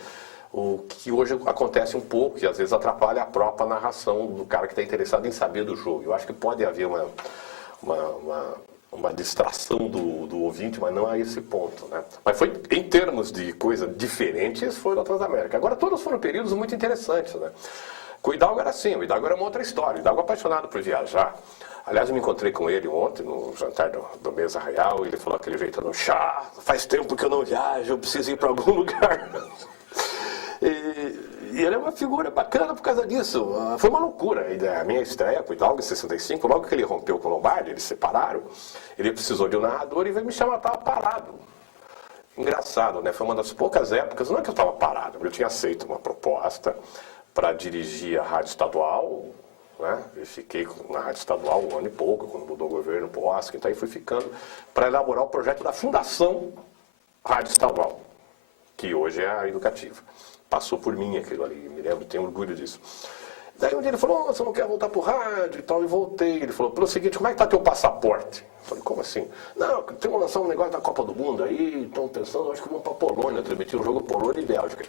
O que hoje acontece um pouco e às vezes atrapalha a própria narração do cara que está interessado em saber do jogo. Eu acho que pode haver uma distração do ouvinte, mas não a esse ponto, né? Mas foi, em termos de coisa diferentes, foi da Transamérica. Agora, todos foram períodos muito interessantes, né? Com o Hidalgo era assim, o Hidalgo era uma outra história. O Hidalgo apaixonado por viajar. Aliás, eu me encontrei com ele ontem, no jantar do Mesa Real, e ele falou aquele jeito no chá, faz tempo que eu não viajo, eu preciso ir para algum lugar. E ele é uma figura bacana por causa disso. Foi uma loucura. A minha estreia com o Hidalgo em 65, logo que ele rompeu com o Lombardi, eles se separaram, ele precisou de um narrador e veio me chamar, estava parado. Engraçado, né? Foi uma das poucas épocas, não é que eu estava parado, eu tinha aceito uma proposta para dirigir a rádio estadual, né? Eu fiquei na rádio estadual um ano e pouco, quando mudou o governo para o Oscar, então aí fui ficando para elaborar o projeto da Fundação Rádio Estadual, que hoje é a Educativa. Passou por mim aquilo ali, me lembro, tenho orgulho disso. Daí um dia ele falou, você não quer voltar pro rádio e tal, e voltei. Ele falou, pelo seguinte, como é que tá teu passaporte? Eu falei, como assim? Não, temos lançar um negócio da Copa do Mundo aí, estão pensando, acho que vamos pra Polônia, transmitir um jogo Polônia e Bélgica.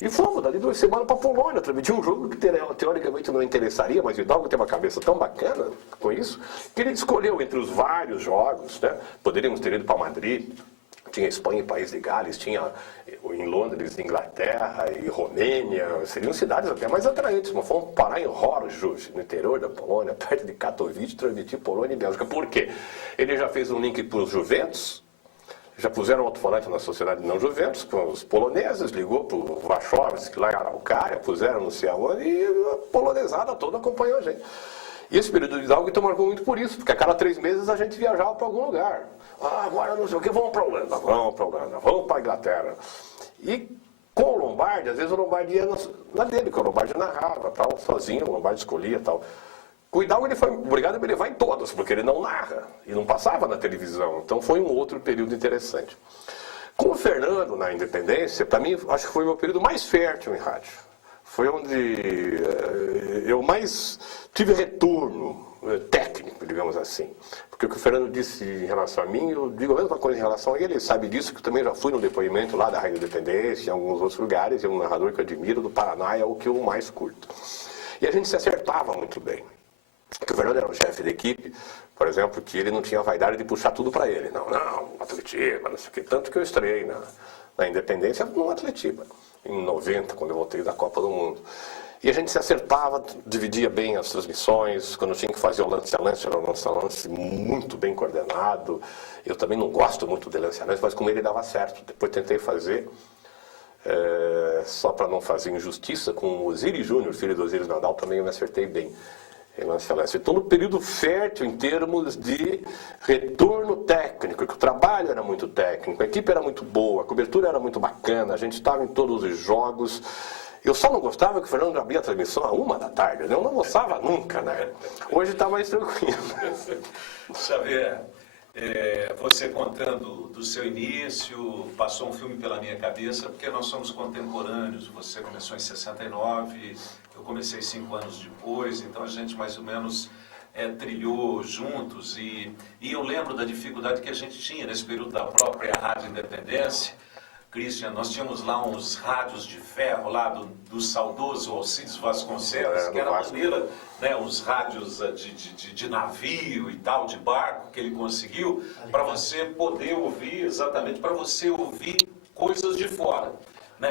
E fomos, dali 2 semanas pra Polônia, transmitir um jogo que teoricamente não interessaria, mas o Hidalgo tem uma cabeça tão bacana com isso, que ele escolheu entre os vários jogos, né? Poderíamos ter ido para Madrid, tinha Espanha e País de Gales, tinha em Londres, Inglaterra e Romênia, seriam cidades até mais atraentes, mas fomos parar em Horjus, no interior da Polônia, perto de Katowice, transmitir Polônia e Bélgica. Por quê? Ele já fez um link para os Juventus, já puseram um alto-falante na sociedade não Juventus, com os poloneses, ligou para o Wachowski lá em Araucária, puseram não sei aonde, e a polonesada toda acompanhou a gente. E esse período de Hidalgo então marcou muito por isso, porque a cada 3 meses a gente viajava para algum lugar. Agora não sei o que, vamos para a Holanda, vamos para a Inglaterra. E com o Lombardi, às vezes o Lombardi ia na dele, porque o Lombardi narrava, tal, sozinho, o Lombardi escolhia tal. Com o Hidalgo ele foi obrigado a me levar em todas, porque ele não narra e não passava na televisão. Então foi um outro período interessante. Com o Fernando na Independência, para mim, acho que foi o meu período mais fértil em rádio. Foi onde eu mais tive retorno técnico, digamos assim. Porque o que o Fernando disse em relação a mim, eu digo a mesma coisa em relação a ele. Ele sabe disso, que eu também já fui no depoimento lá da Rádio Independência, em alguns outros lugares. É um narrador que eu admiro, do Paraná, é o que eu mais curto. E a gente se acertava muito bem. Porque o Fernando era um chefe de equipe, por exemplo, que ele não tinha vaidade de puxar tudo para ele. Não, Atletiba, não sei o quê. Tanto que eu estreiei na Independência no Atletiba, em 90, quando eu voltei da Copa do Mundo. E a gente se acertava, dividia bem as transmissões, quando tinha que fazer o lance a lance, era um lance a lance muito bem coordenado. Eu também não gosto muito de lance a lance, mas com ele dava certo. Depois tentei fazer, só para não fazer injustiça, com o Osiris Júnior, filho do Osiris Nadal, também eu me acertei bem. Então, no período fértil em termos de retorno técnico, que o trabalho era muito técnico, a equipe era muito boa, a cobertura era muito bacana, a gente estava em todos os jogos. Eu só não gostava que o Fernando abria a transmissão à 1 da tarde, né? Eu não gostava nunca, né? Hoje está mais tranquilo. Xavier, você contando do seu início, passou um filme pela minha cabeça, porque nós somos contemporâneos. Você começou em 69, eu comecei 5 anos depois, então a gente mais ou menos trilhou juntos. E eu lembro da dificuldade que a gente tinha nesse período da própria Rádio Independência. Christian, nós tínhamos lá uns rádios de ferro lá do saudoso Alcides Vasconcelos, que era maneira, né, uns rádios de navio e tal, de barco, que ele conseguiu, para você poder ouvir, exatamente, para você ouvir coisas de fora, né?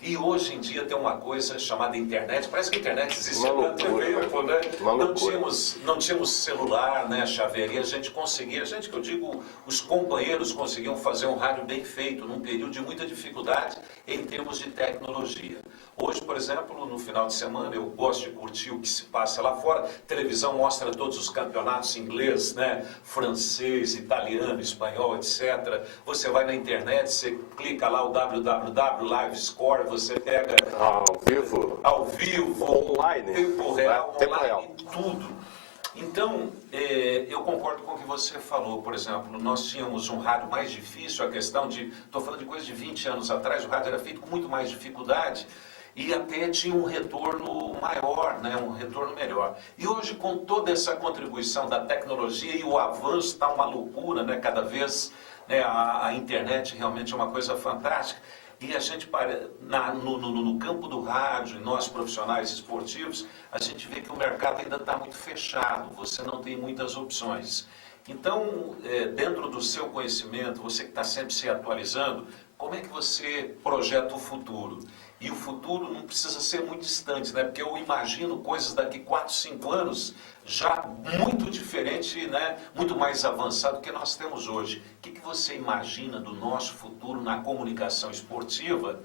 E hoje em dia tem uma coisa chamada internet, parece que a internet existe há tanto tempo, né? Não tínhamos celular, né, Xavier? E a gente conseguia, que eu digo, os companheiros conseguiam fazer um rádio bem feito, num período de muita dificuldade em termos de tecnologia. Hoje, por exemplo, no final de semana, eu gosto de curtir o que se passa lá fora. A televisão mostra todos os campeonatos inglês, né? Francês, italiano, espanhol, etc. Você vai na internet, você clica lá o www, live score, você pega ao vivo, online, tempo real, tudo. Então, eu concordo com o que você falou. Por exemplo, nós tínhamos um rádio mais difícil, a questão de, estou falando de coisa de 20 anos atrás, o rádio era feito com muito mais dificuldade. e até tinha um retorno maior, né? Um retorno melhor. E hoje, com toda essa contribuição da tecnologia e o avanço, está uma loucura, né? Cada vez, né, a internet realmente é uma coisa fantástica. E a gente, no campo do rádio, nós profissionais esportivos, a gente vê que o mercado ainda está muito fechado, você não tem muitas opções. Então, dentro do seu conhecimento, você que está sempre se atualizando, como é que você projeta o futuro? E o futuro não precisa ser muito distante, né? Porque eu imagino coisas daqui 4, 5 anos já muito diferente, né? Muito mais avançado do que nós temos hoje. O que você imagina do nosso futuro na comunicação esportiva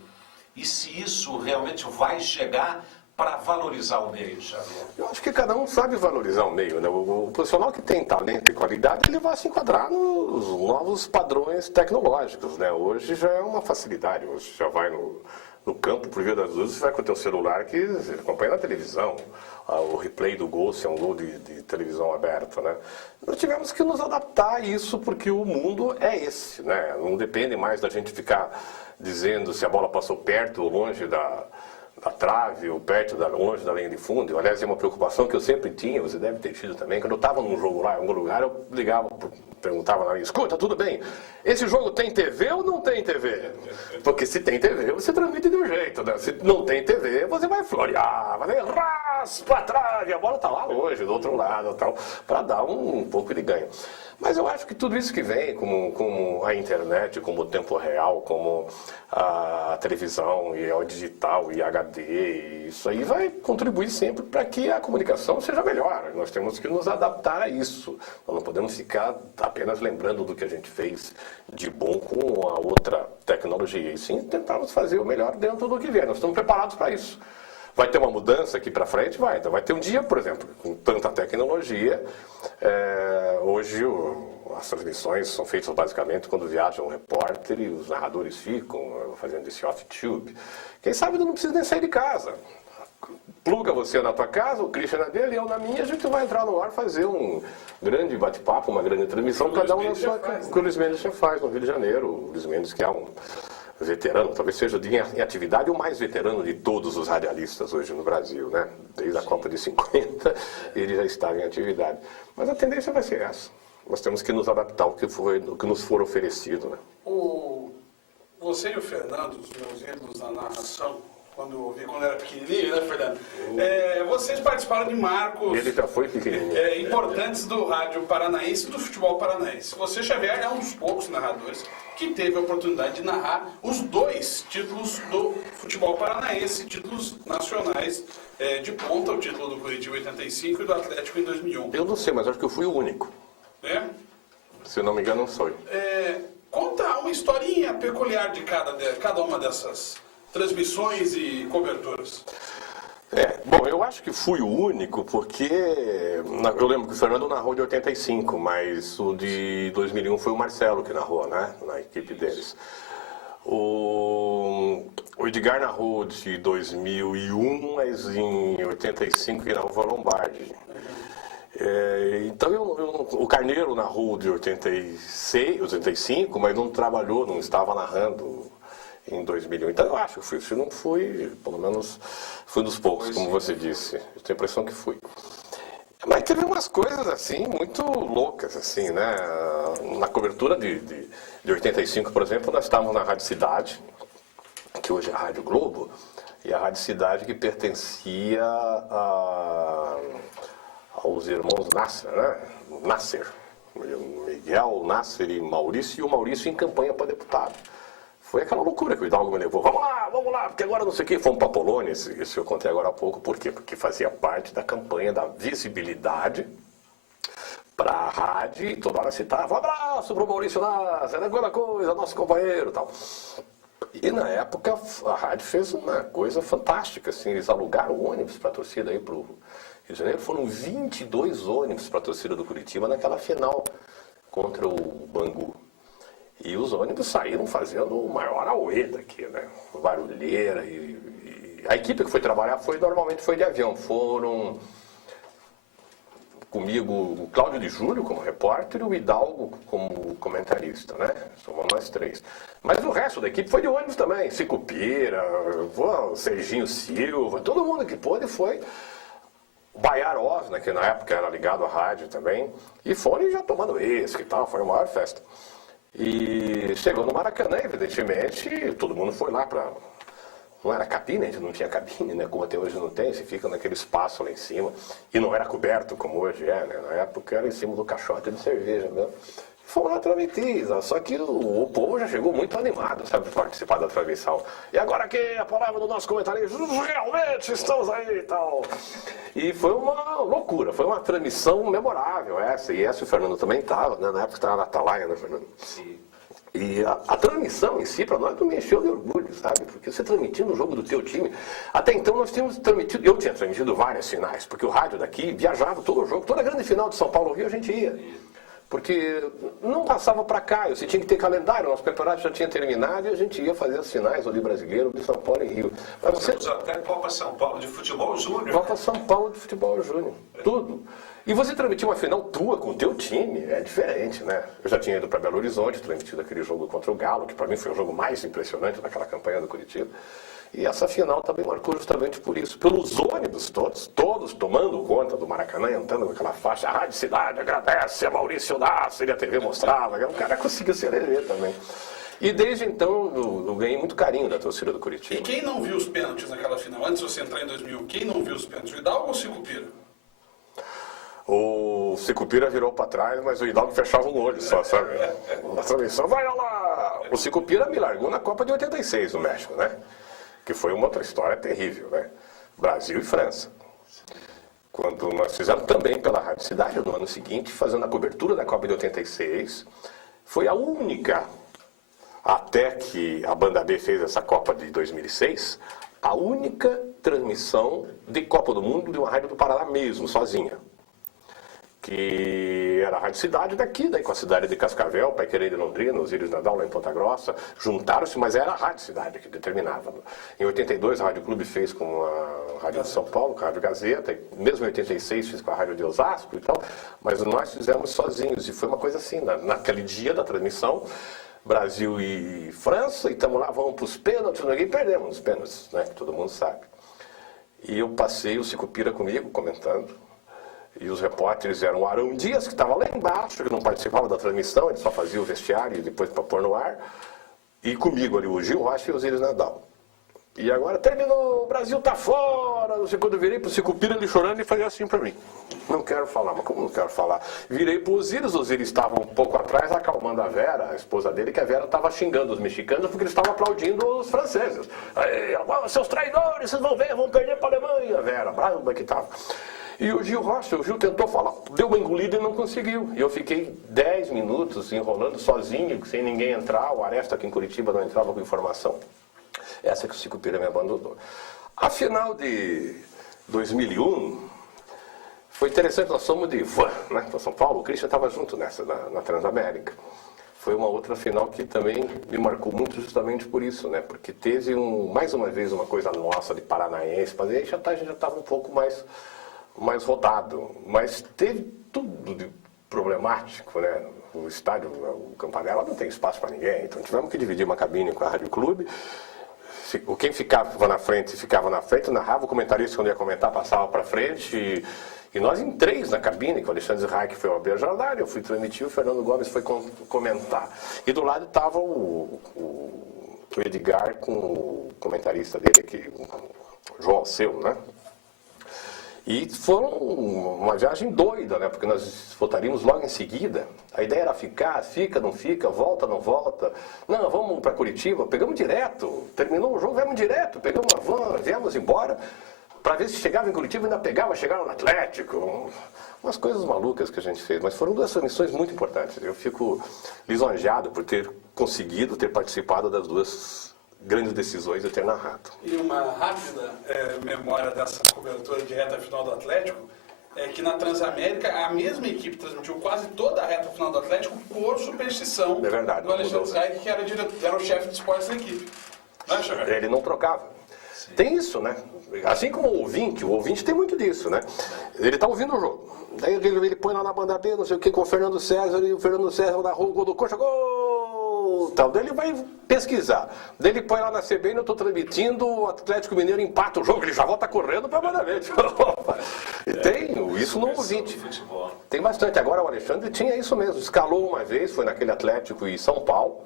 e se isso realmente vai chegar para valorizar o meio, Xavier? Eu acho que cada um sabe valorizar o meio, né? O profissional que tem talento e qualidade, ele vai se enquadrar nos novos padrões tecnológicos, né? Hoje já é uma facilidade, você já vai no campo, por via das luzes, você vai com o teu celular que você acompanha na televisão. O replay do gol, se é um gol de televisão aberta, né? Nós tivemos que nos adaptar a isso, porque o mundo é esse, né? Não depende mais da gente ficar dizendo se a bola passou perto ou longe da trave, ou longe da linha de fundo. Aliás, é uma preocupação que eu sempre tinha, você deve ter tido também. Quando eu estava num jogo lá, em algum lugar, eu ligava, perguntava na linha, escuta, tudo bem, esse jogo tem TV ou não tem TV? Porque se tem TV, você transmite de um jeito, né? Se não tem TV, você vai florear, vai raspa a trave, a bola está lá longe, do outro lado, tal, para dar um pouco de ganho. Mas eu acho que tudo isso que vem, como a internet, como o tempo real, como a televisão, e o digital, e HD, isso aí vai contribuir sempre para que a comunicação seja melhor. Nós temos que nos adaptar a isso. Nós não podemos ficar apenas lembrando do que a gente fez de bom com a outra tecnologia, e sim tentarmos fazer o melhor dentro do que vier. Nós estamos preparados para isso. Vai ter uma mudança aqui para frente? Vai. Então vai ter um dia, por exemplo, com tanta tecnologia. Hoje as transmissões são feitas basicamente quando viaja um repórter e os narradores ficam fazendo esse off-tube. Quem sabe não precisa nem sair de casa. Pluga você na tua casa, o Christian na dele, eu na minha, a gente vai entrar no ar fazer um grande bate-papo, uma grande transmissão, cada um na sua casa. O Luiz Mendes já faz no Rio de Janeiro. O Luiz Mendes, que é um veterano, talvez seja em atividade o mais veterano de todos os radialistas hoje no Brasil, né? Desde a Copa de 50 ele já estava em atividade. Mas a tendência vai ser essa. Nós temos que nos adaptar ao que nos for oferecido, né? Você e o Fernando, os meus ídolos na narração, quando eu ouvi quando era pequenininho, né, Fernando? Vocês participaram de marcos Ele já foi pequenininho. importantes do rádio paranaense e do futebol paranaense. Você, Xavier, é um dos poucos narradores que teve a oportunidade de narrar os 2 títulos do futebol paranaense, títulos nacionais de ponta, o título do Curitiba em 85 e do Atlético em 2001. Eu não sei, mas acho que eu fui o único. Se eu não me engano, não sou. Conta uma historinha peculiar de cada uma dessas transmissões e coberturas. Bom, eu acho que fui o único porque eu lembro que o Fernando narrou de 85, mas o de 2001 foi o Marcelo que narrou, né, na equipe deles. O Edgar narrou de 2001, mas em 85 que narrou foi o Lombardi. Então o Carneiro narrou de 86, 85, mas não trabalhou, não estava narrando em 2001. Então eu acho que fui. Se não fui, pelo menos fui dos poucos, como você disse. Eu tenho a impressão que fui. Mas teve umas coisas assim, muito loucas, assim, né? Na cobertura de 85, por exemplo, nós estávamos na Rádio Cidade, que hoje é a Rádio Globo, e a Rádio Cidade que pertencia aos irmãos Nasser, né? Nasser. Miguel, Nasser e Maurício, e o Maurício em campanha para deputado. Foi aquela loucura que o Hidalgo me levou. Vamos lá, porque agora não sei o quê. Fomos para a Polônia, isso eu contei agora há pouco. Por quê? Porque fazia parte da campanha da visibilidade para a rádio e toda hora citava, um abraço para o Maurício Nasser, é aquela coisa, nosso companheiro e tal. E na época a rádio fez uma coisa fantástica, assim, eles alugaram ônibus para a torcida aí para o Rio de Janeiro. Foram 22 ônibus para a torcida do Curitiba naquela final contra o Bangu. E os ônibus saíram fazendo o maior auê daqui, né? Barulheira e a equipe que foi trabalhar normalmente foi de avião. Foram comigo o Cláudio de Júlio como repórter e o Hidalgo como comentarista, né? Somos nós três. Mas o resto da equipe foi de ônibus também. Sicupira, o Serginho Silva, todo mundo que pôde foi. O Baiar Osna, que na época era ligado à rádio também. E foram já tomando uísque e tal, foi uma maior festa. E chegou no Maracanã, evidentemente, e todo mundo foi lá para... Não era cabine, a gente não tinha cabine, né? Como até hoje não tem, você fica naquele espaço lá em cima. E não era coberto como hoje é, né? Na época era em cima do caixote de cerveja mesmo. Fomos lá transmitir, só que o povo já chegou muito animado, sabe, para participar da transmissão. E agora aqui a palavra do nosso comentarista, realmente estamos aí e tal. E foi uma loucura, foi uma transmissão memorável essa. E essa o Fernando também estava, né? Na época estava na Atalaia, né, Fernando? Sim. E a transmissão em si, para nós, não me encheu de orgulho, sabe? Porque você transmitindo o jogo do teu time... Até então nós tínhamos transmitido... Eu tinha transmitido várias finais, porque o rádio daqui viajava todo o jogo. Toda a grande final de São Paulo-Rio a gente ia. Porque não passava para cá, você tinha que ter calendário, nosso campeonato já tinha terminado e a gente ia fazer as finais, ou de Brasileiro, ou de São Paulo e Rio. Mas você... Até Copa São Paulo de Futebol Júnior. Copa São Paulo de Futebol Júnior, tudo. E você transmitir uma final tua com o teu time é diferente, né? Eu já tinha ido para Belo Horizonte, transmitido aquele jogo contra o Galo, que para mim foi o jogo mais impressionante daquela campanha do Curitiba. E essa final também marcou justamente por isso. Pelos ônibus todos tomando conta do Maracanã, entrando com aquela faixa, a Rádio Cidade agradece, a Maurício Nasser, a TV mostrava, o cara conseguiu se eleger também. E desde então eu ganhei muito carinho da torcida do Curitiba. E quem não viu os pênaltis naquela final, antes de você entrar em 2000, quem não viu os pênaltis? O Hidalgo ou o Sicupira? O Sicupira virou para trás, mas o Hidalgo fechava um olho só, sabe? Na transmissão, vai lá! O Sicupira me largou na Copa de 86 no México, né? Que foi uma outra história terrível, né? Brasil e França. Quando nós fizemos também pela Rádio Cidade, no ano seguinte, fazendo a cobertura da Copa de 86, foi a única, até que a Banda B fez essa Copa de 2006, a única transmissão de Copa do Mundo de uma rádio do Paraná mesmo, sozinha. Que era a Rádio Cidade daqui, daí com a cidade de Cascavel, Paiquerê de Londrina, Osíris Nadal lá em Ponta Grossa, juntaram-se, mas era a Rádio Cidade que determinava. Em 82 a Rádio Clube fez com a Rádio de São Paulo, com a Rádio Gazeta, e mesmo em 86 fiz com a Rádio de Osasco e tal, mas nós fizemos sozinhos, e foi uma coisa assim, naquele dia da transmissão, Brasil e França, e estamos lá, vamos para os pênaltis, e perdemos os pênaltis, né, que todo mundo sabe. E eu passei o Sicupira comigo, comentando. E os repórteres eram o Arão Dias, que estava lá embaixo, que não participava da transmissão, ele só fazia o vestiário e depois para pôr no ar. E comigo ali o Gil Rocha e o Osíris Nadal. E agora terminou, o Brasil tá fora. Não sei, quando eu virei pro Sicupira, ele chorando e fazia assim para mim. Não quero falar, mas como não quero falar? Virei pro Osíris estava um pouco atrás acalmando a Vera, a esposa dele, que a Vera estava xingando os mexicanos porque eles estavam aplaudindo os franceses. Aí, seus traidores, vocês vão ver, vão perder para a Alemanha. A Vera, brava que estava. E o Gil Rocha, o Gil tentou falar, deu uma engolida e não conseguiu. E eu fiquei 10 minutos enrolando sozinho, sem ninguém entrar. O Aresta aqui em Curitiba não entrava com informação. Essa que o Sicupira me abandonou. A final de 2001 foi interessante, nós somos de van, né, para São Paulo. O Christian estava junto nessa, na Transamérica. Foi uma outra final que também me marcou muito justamente por isso, né? Porque teve mais uma vez uma coisa nossa de paranaense, mas aí a gente já estava um pouco mais rodado, mas teve tudo de problemático, né? O estádio, o Campanella não tem espaço para ninguém, então tivemos que dividir uma cabine com a Rádio Clube. Quem ficava na frente, narrava, o comentarista quando ia comentar passava para frente, e nós em 3 na cabine, que o Alexandre Reich foi abrir a jornada, eu fui transmitir, o Fernando Gomes foi comentar. E do lado estava o Edgar com o comentarista dele aqui, o João Alceu, né? E foram uma viagem doida, né? Porque nós voltaríamos logo em seguida. A ideia era fica, não fica, volta, não volta. Não, vamos para Curitiba, pegamos direto. Terminou o jogo, viemos direto, pegamos uma van, viemos embora. Para ver se chegava em Curitiba, ainda chegava no Atlético. Umas coisas malucas que a gente fez. Mas foram 2 missões muito importantes. Eu fico lisonjeado por ter conseguido ter participado das 2 grandes decisões de ter narrado. E uma rápida memória dessa cobertura de reta final do Atlético é que na Transamérica a mesma equipe transmitiu quase toda a reta final do Atlético por superstição do Alexandre Reich, que era o chefe de esportes da equipe. Não é, Xavier? Ele não trocava. Sim. Tem isso, né? Assim como o ouvinte tem muito disso, né? Ele está ouvindo o jogo. Daí ele põe lá na banda B, não sei o que, com o Fernando César, e o Fernando César narrou o gol do Coxa, gol! Tal. Daí ele vai pesquisar. Daí ele põe lá na CBN, eu estou transmitindo, o Atlético Mineiro empata o jogo, ele já volta correndo para a banda B. E tem isso no ouvinte. Tem bastante. Agora o Alexandre tinha isso mesmo, escalou uma vez, foi naquele Atlético e São Paulo,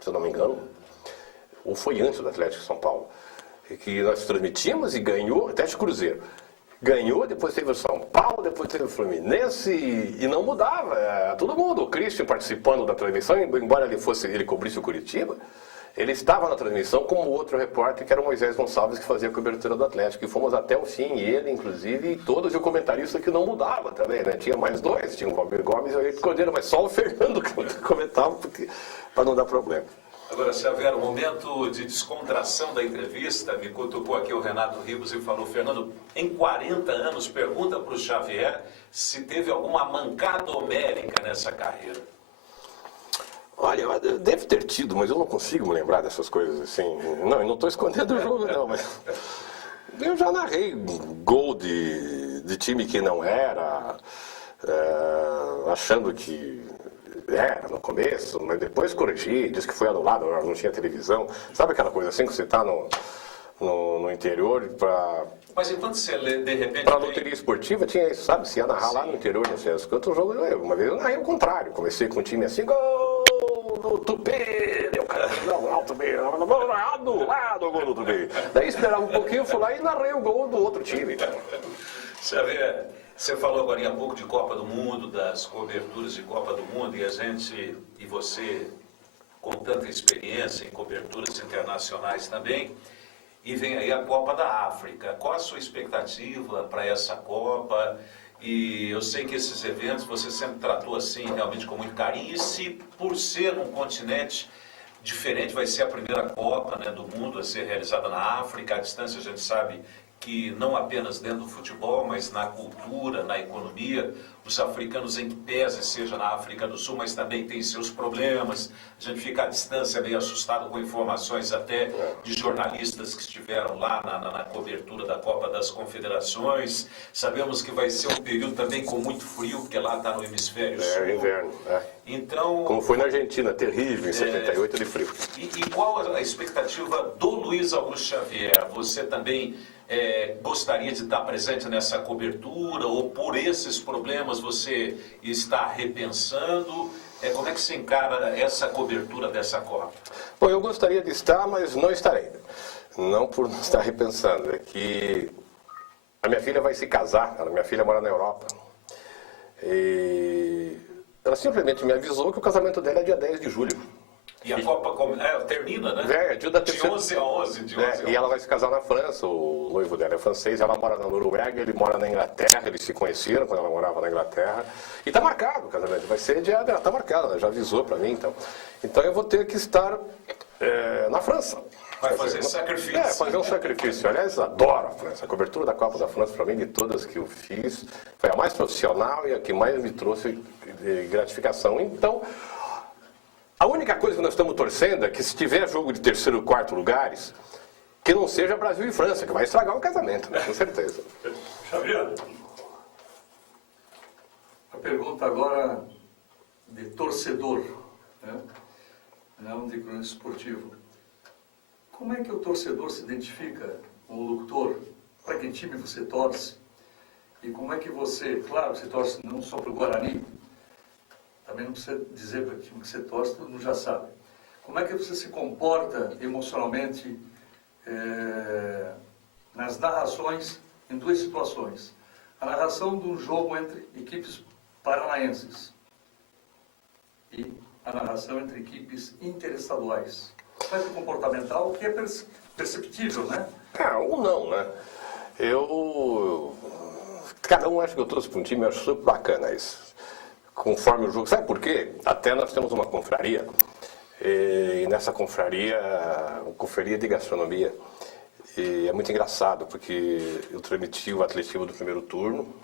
se eu não me engano, ou foi antes do Atlético e São Paulo, que nós transmitimos e ganhou, Atlético Cruzeiro. Ganhou, depois teve o São Paulo, depois teve o Fluminense e não mudava. Todo mundo, o Christian participando da transmissão, embora ele cobrisse o Curitiba, ele estava na transmissão como outro repórter, que era o Moisés Gonçalves, que fazia a cobertura do Atlético. E fomos até o fim, ele, inclusive, e todos, e o comentarista que não mudava também, né? Tinha mais dois, tinha o Valmir Gomes e o Ayrton Cordeiro, mas só o Fernando comentava, para não dar problema. Agora, Xavier, o momento de descontração da entrevista, me cutucou aqui o Renato Ribos e falou, Fernando, em 40 anos, pergunta para o Xavier se teve alguma mancada homérica nessa carreira. Olha, deve ter tido, mas eu não consigo me lembrar dessas coisas assim. Não, eu não estou escondendo o jogo, não, mas eu já narrei gol de time que não era, achando que era no começo, mas depois corrigi, disse que foi anulado, não tinha televisão. Sabe aquela coisa assim que você está no interior para... Mas enquanto você lê, de repente... Para a loteria esportiva tinha isso, sabe? Se ia narrar lá no interior, não sei, outro jogo, uma vez eu narrei o contrário. Comecei com um time assim, gol do Tupi, deu cara, não, Tupi, anulado o gol do Tupi. Daí esperava um pouquinho, fui lá e narrei o gol do outro time. Xavier, você falou agora há pouco de Copa do Mundo, das coberturas de Copa do Mundo, e a gente, e você, com tanta experiência em coberturas internacionais também, e vem aí a Copa da África. Qual a sua expectativa para essa Copa? E eu sei que esses eventos você sempre tratou assim, realmente com muito carinho, e se por ser um continente diferente, vai ser a primeira Copa, né, do mundo a ser realizada na África, à distância a gente sabe que não apenas dentro do futebol, mas na cultura, na economia, os africanos, em que pese seja na África do Sul, mas também tem seus problemas. A gente fica à distância meio assustado com informações até de jornalistas que estiveram lá na cobertura da Copa das Confederações. Sabemos que vai ser um período também com muito frio, porque lá está no hemisfério sul. É inverno, Então, como foi na Argentina, terrível, em 78 de frio. E qual a expectativa do Luiz Augusto Xavier? Você também gostaria de estar presente nessa cobertura, ou por esses problemas você está repensando? Como é que se encara essa cobertura dessa Copa? Bom, eu gostaria de estar, mas não estarei. Não por não estar repensando, é que a minha filha vai se casar, minha filha mora na Europa. E ela simplesmente me avisou que o casamento dela é dia 10 de julho. E a Copa termina, né? De 11 a 11. E ela vai se casar na França, o noivo dela é francês, ela mora na Noruega, ele mora na Inglaterra, eles se conheceram quando ela morava na Inglaterra. E está marcado o casamento, vai ser dia... Está marcado, ela já avisou para mim, então eu vou ter que estar na França. Vai fazer sacrifício. Fazer um sacrifício. Aliás, adoro a França. A cobertura da Copa da França, para mim, de todas que eu fiz, foi a mais profissional e a que mais me trouxe gratificação. Então, a única coisa que nós estamos torcendo é que se tiver jogo de terceiro e quarto lugares, que não seja Brasil e França, que vai estragar o casamento, né? Com certeza. Xavier. A pergunta agora de torcedor, né? Não de cronista esportivo. Como é que o torcedor se identifica com o locutor? Para que time você torce? E como é que você, claro, você torce não só para o Guarani, também não precisa dizer para que time que você torce, todo mundo já sabe. Como é que você se comporta emocionalmente nas narrações em duas situações? A narração de um jogo entre equipes paranaenses e a narração entre equipes interestaduais. Aspecto comportamental que é perceptível, né? Ou não, né? Cada um acha que eu torço para um time, eu acho super bacana isso. Conforme o jogo. Sabe por quê? Até nós temos uma confraria, e nessa confraria de gastronomia, e é muito engraçado, porque eu transmiti o Atlético do primeiro turno,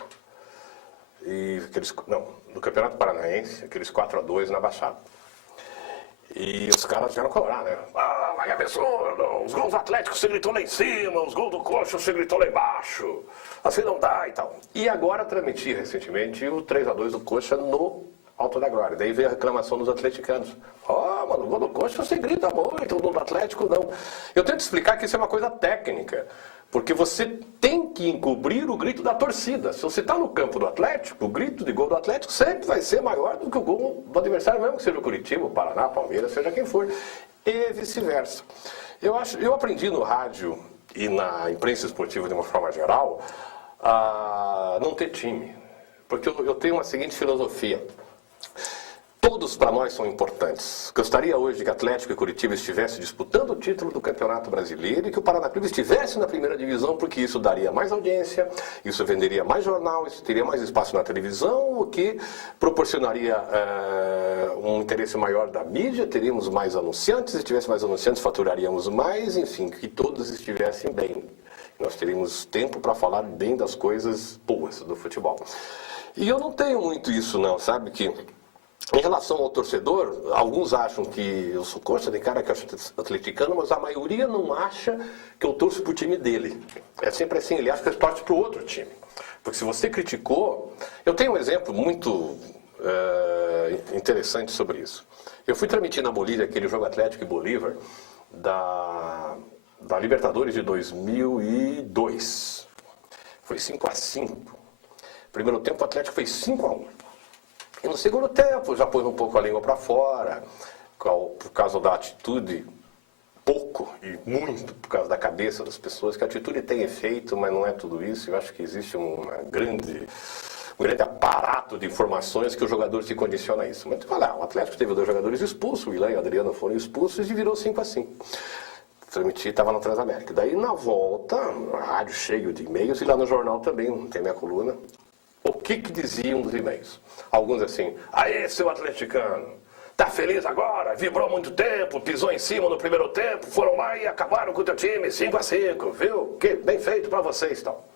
e do Campeonato Paranaense, aqueles 4-2 na Baixada. E os caras vieram colorar, né? Ai, absurdo, os gols do Atlético você gritou lá em cima, os gols do Coxa você gritou lá embaixo, assim não dá e tal. E agora transmiti recentemente o 3-2 do Coxa no Alto da Glória. Daí veio a reclamação dos atleticanos. Mano, o gol do Coxa você grita muito, o gol do Atlético não. Eu tento explicar que isso é uma coisa técnica. Porque você tem que encobrir o grito da torcida. Se você está no campo do Atlético, o grito de gol do Atlético sempre vai ser maior do que o gol do adversário, mesmo que seja o Curitiba, o Paraná, Palmeiras, seja quem for. E vice-versa. Eu aprendi no rádio e na imprensa esportiva de uma forma geral a não ter time. Porque eu tenho uma seguinte filosofia. Todos para nós são importantes. Gostaria hoje que Atlético e Curitiba estivessem disputando o título do Campeonato Brasileiro e que o Paraná Clube estivesse na primeira divisão, porque isso daria mais audiência, isso venderia mais jornal, isso teria mais espaço na televisão, o que proporcionaria um interesse maior da mídia, teríamos mais anunciantes, se tivesse mais anunciantes faturaríamos mais, enfim, que todos estivessem bem. Nós teríamos tempo para falar bem das coisas boas do futebol. E eu não tenho muito isso não, sabe que... Em relação ao torcedor, alguns acham que eu sou Coxa, tem cara que acha atleticano, mas a maioria não acha que eu torço pro time dele. É sempre assim, ele acha que eu torço pro outro time. Porque se você criticou... Eu tenho um exemplo muito interessante sobre isso. Eu fui transmitir na Bolívia aquele jogo Atlético e Bolívar da Libertadores de 2002. Foi 5-5. Primeiro tempo o Atlético fez 5-1. E no segundo tempo, já pôs um pouco a língua para fora, por causa da atitude, pouco e muito por causa da cabeça das pessoas, que a atitude tem efeito, mas não é tudo isso. Eu acho que existe um grande aparato de informações que o jogador se condiciona a isso. Mas olha, o Atlético teve 2 jogadores expulsos, o Ilan e o Adriano foram expulsos e virou 5-5. Transmiti, estava na Transamérica. Daí na volta, rádio cheio de e-mails, e lá no jornal também, tem minha coluna. O que diziam os e-mails? Alguns assim, aê, seu atleticano, tá feliz agora? Vibrou muito tempo, pisou em cima no primeiro tempo, foram lá e acabaram com o teu time, 5-5, viu? Que bem feito pra vocês, tal.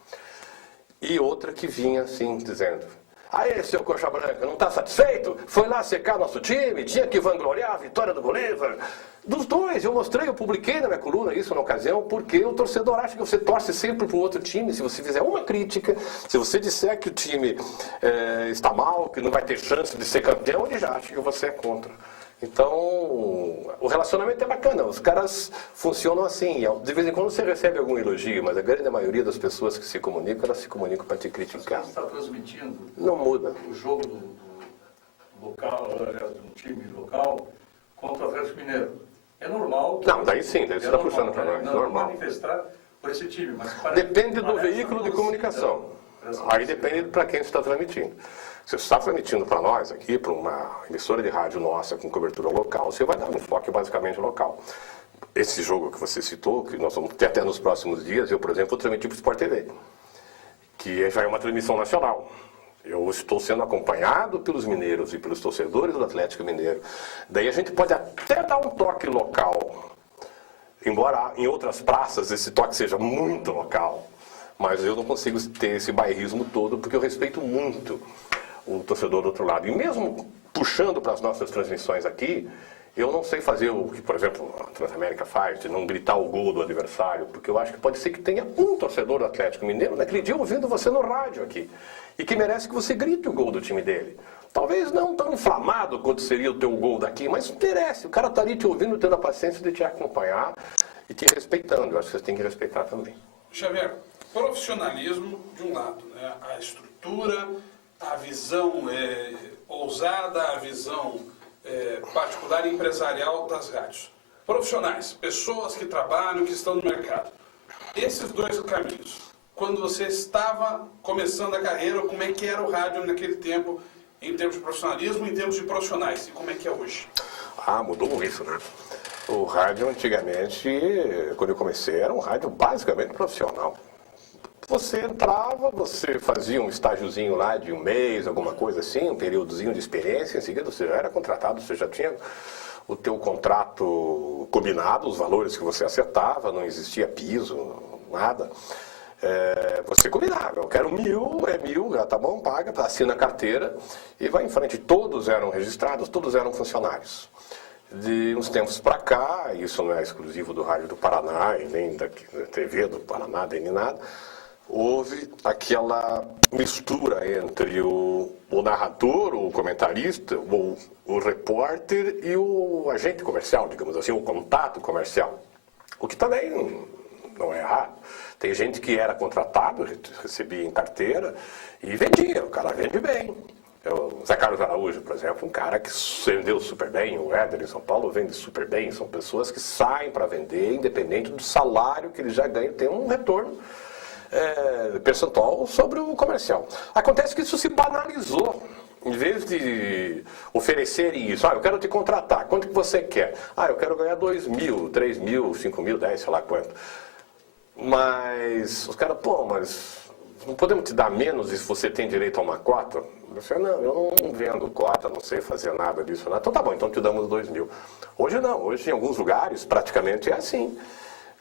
E outra que vinha assim, dizendo, aê, seu Coxa Branca, não tá satisfeito? Foi lá secar nosso time, tinha que vangloriar a vitória do Bolívar. Dos dois, eu publiquei na minha coluna isso na ocasião, porque o torcedor acha que você torce sempre para o outro time. Se você fizer uma crítica, se você disser que o time está mal, que não vai ter chance de ser campeão, ele já acha que você é contra. Então, o relacionamento é bacana, os caras funcionam assim. De vez em quando você recebe algum elogio, mas a grande maioria das pessoas que se comunicam, elas se comunicam para te criticar. Você está transmitindo não muda. O jogo do local, do time local, contra o Atlético Mineiro. É normal... Não, daí sim, daí você está puxando para nós. Normal. Manifestar por esse time, mas depende do veículo de comunicação. Aí depende para quem você está transmitindo. Se você está transmitindo para nós aqui, para uma emissora de rádio nossa com cobertura local, você vai dar um enfoque basicamente local. Esse jogo que você citou, que nós vamos ter até nos próximos dias, eu, por exemplo, vou transmitir para o Sport TV, que já é uma transmissão nacional. Eu estou sendo acompanhado pelos mineiros e pelos torcedores do Atlético Mineiro. Daí a gente pode até dar um toque local, embora em outras praças esse toque seja muito local. Mas eu não consigo ter esse bairrismo todo, porque eu respeito muito o torcedor do outro lado. E mesmo puxando para as nossas transmissões aqui, eu não sei fazer o que, por exemplo, a Transamérica faz, de não gritar o gol do adversário, porque eu acho que pode ser que tenha um torcedor do Atlético Mineiro naquele dia ouvindo você no rádio aqui, e que merece que você grite o gol do time dele. Talvez não tão inflamado quanto seria o teu gol daqui, mas merece. O cara está ali te ouvindo, tendo a paciência de te acompanhar e te respeitando. Eu acho que você tem que respeitar também. Xavier, profissionalismo de um lado, né? A estrutura, a visão ousada, a visão particular e empresarial das rádios. Profissionais, pessoas que trabalham, que estão no mercado. Esses 2 caminhos, quando você estava começando a carreira, como é que era o rádio naquele tempo, em termos de profissionalismo, em termos de profissionais, e como é que é hoje? Ah, mudou isso, né? O rádio antigamente, quando eu comecei, era um rádio basicamente profissional. Você entrava, você fazia um estágiozinho lá de um mês, alguma coisa assim, um períodozinho de experiência, em seguida você já era contratado, você já tinha o teu contrato combinado, os valores que você acertava, não existia piso, nada. Você combinava, eu quero 1.000, é 1.000, tá bom, paga, assina a carteira e vai em frente. Todos eram registrados, todos eram funcionários. De uns tempos para cá, isso não é exclusivo do Rádio do Paraná e nem da TV do Paraná, nem nada, houve aquela mistura entre o narrador, o comentarista, o repórter e o agente comercial, digamos assim, o contato comercial. O que também não é errado. Tem gente que era contratado, recebia em carteira e vendia, o cara vende bem. O Zé Carlos Araújo, por exemplo, um cara que vendeu super bem, o Éder em São Paulo vende super bem, são pessoas que saem para vender, independente do salário que eles já ganham, tem um retorno percentual sobre o comercial. Acontece que isso se banalizou. Em vez de oferecerem isso, eu quero te contratar, quanto que você quer? Eu quero ganhar 2 mil, 3 mil, 5 mil, 10, sei lá quanto. Mas os caras, mas não podemos te dar menos se você tem direito a uma cota? Você, não, eu não vendo cota, não sei fazer nada disso. Não. Então tá bom, então te damos 2 mil. Hoje não, hoje em alguns lugares praticamente é assim.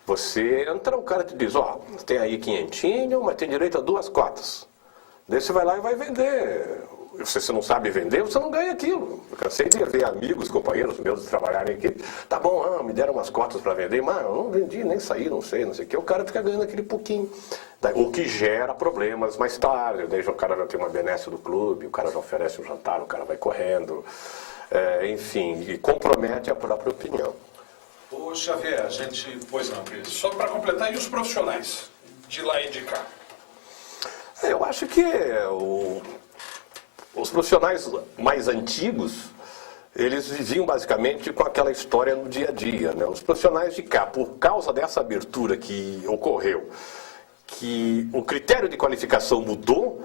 Você entra, o cara te diz, tem aí 500, mas tem direito a 2 cotas. Daí você vai lá e vai vender. Se você não sabe vender, você não ganha aquilo. Eu cansei de ver amigos, companheiros meus de trabalharem aqui. Tá bom, me deram umas cotas para vender, mas eu não vendi, nem saí, não sei o que. O cara fica ganhando aquele pouquinho. O que gera problemas mais tarde. Daí o cara já tem uma benesse do clube, o cara já oferece um jantar, o cara vai correndo. Enfim, e compromete a própria opinião. Ô Xavier, a gente... Pois não, Cris. Só para completar, e os profissionais de lá e de cá? Eu acho que os profissionais mais antigos, eles viviam basicamente com aquela história no dia a dia, né? Os profissionais de cá, por causa dessa abertura que ocorreu, que o critério de qualificação mudou,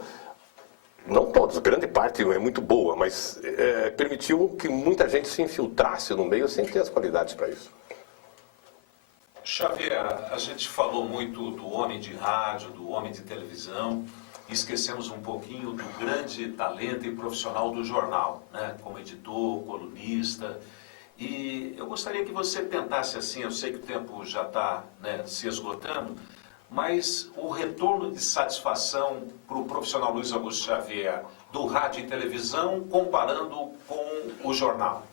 não todos, grande parte é muito boa, mas permitiu que muita gente se infiltrasse no meio sem ter as qualidades para isso. Xavier, a gente falou muito do homem de rádio, do homem de televisão, e esquecemos um pouquinho do grande talento e profissional do jornal, né? Como editor, colunista. E eu gostaria que você tentasse assim, eu sei que o tempo já está, né, se esgotando, mas o retorno de satisfação para o profissional Luiz Augusto Xavier do rádio e televisão comparando com o jornal.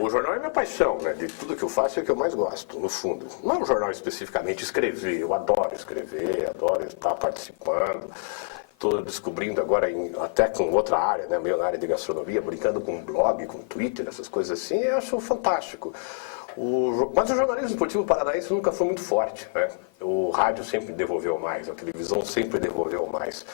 O jornal é minha paixão, né? De tudo que eu faço é o que eu mais gosto, no fundo. Não é um jornal especificamente escrever, eu adoro escrever, adoro estar participando. Estou descobrindo agora, até com outra área, né? Meio na área de gastronomia, brincando com blog, com Twitter, essas coisas assim, eu acho fantástico. Mas o jornalismo esportivo paranaense nunca foi muito forte, né? O rádio sempre devolveu mais, a televisão sempre devolveu mais.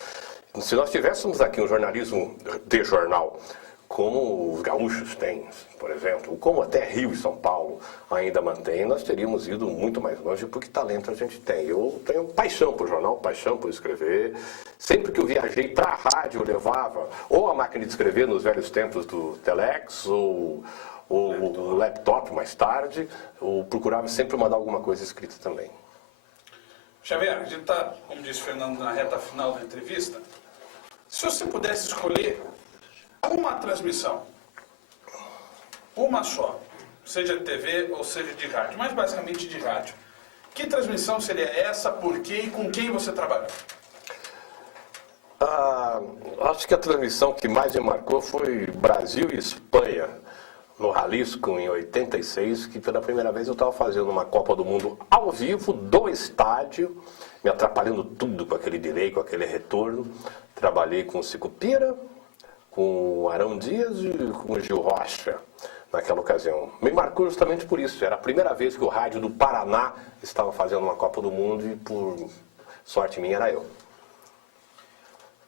Se nós tivéssemos aqui um jornalismo de jornal, como os gaúchos têm, por exemplo, como até Rio e São Paulo ainda mantém, nós teríamos ido muito mais longe porque talento a gente tem. Eu tenho paixão por jornal, paixão por escrever. Sempre que eu viajei para a rádio, eu levava ou a máquina de escrever nos velhos tempos do Telex, ou o laptop mais tarde, ou procurava sempre mandar alguma coisa escrita também. Xavier, a gente está, como disse o Fernando, na reta final da entrevista. Se você pudesse escolher uma transmissão, uma só, seja de TV ou seja de rádio, mas basicamente de rádio, que transmissão seria essa, por quê e com quem você trabalhou? Acho que a transmissão que mais me marcou foi Brasil e Espanha, no Jalisco, em 86, que pela primeira vez eu estava fazendo uma Copa do Mundo ao vivo, do estádio, me atrapalhando tudo com aquele delay, com aquele retorno. Trabalhei com o Sicupira, com o Arão Dias e com o Gil Rocha, naquela ocasião. Me marcou justamente por isso. Era a primeira vez que o rádio do Paraná estava fazendo uma Copa do Mundo e, por sorte minha, era eu.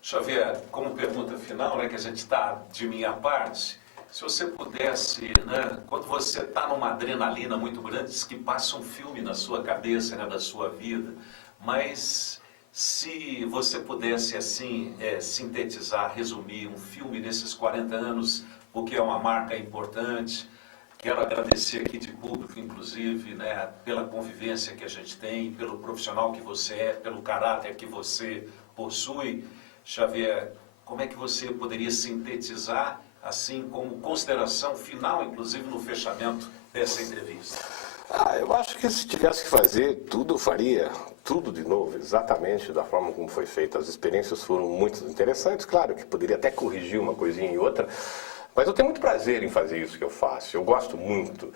Xavier, como pergunta final, né, que a gente está de minha parte, se você pudesse, né, quando você está numa adrenalina muito grande, diz que passa um filme na sua cabeça, né, da sua vida, mas se você pudesse, assim, sintetizar, resumir um filme nesses 40 anos, porque é uma marca importante, quero agradecer aqui de público, inclusive, né, pela convivência que a gente tem, pelo profissional que você é, pelo caráter que você possui. Xavier, como é que você poderia sintetizar, assim, como consideração final, inclusive no fechamento dessa entrevista? Eu acho que se tivesse que fazer tudo, faria tudo de novo, exatamente da forma como foi feita. As experiências foram muito interessantes, claro que poderia até corrigir uma coisinha e outra, Mas eu tenho muito prazer em fazer isso que eu faço. Eu gosto muito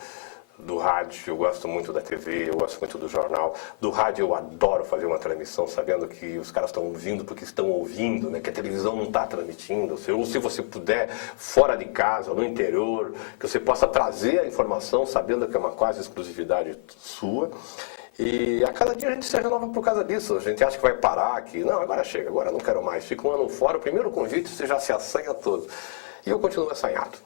do rádio, eu gosto muito da TV, eu gosto muito do jornal. Do rádio eu adoro fazer uma transmissão sabendo que os caras estão ouvindo porque estão ouvindo, né? Que a televisão não está transmitindo. Ou se você puder, fora de casa, no interior, que você possa trazer a informação sabendo que é uma quase exclusividade sua. E a cada dia a gente se renova por causa disso. A gente acha que vai parar aqui. Não, agora chega, agora não quero mais. Fica um ano fora, o primeiro convite você já se assanha todo. E eu continuo assanhado.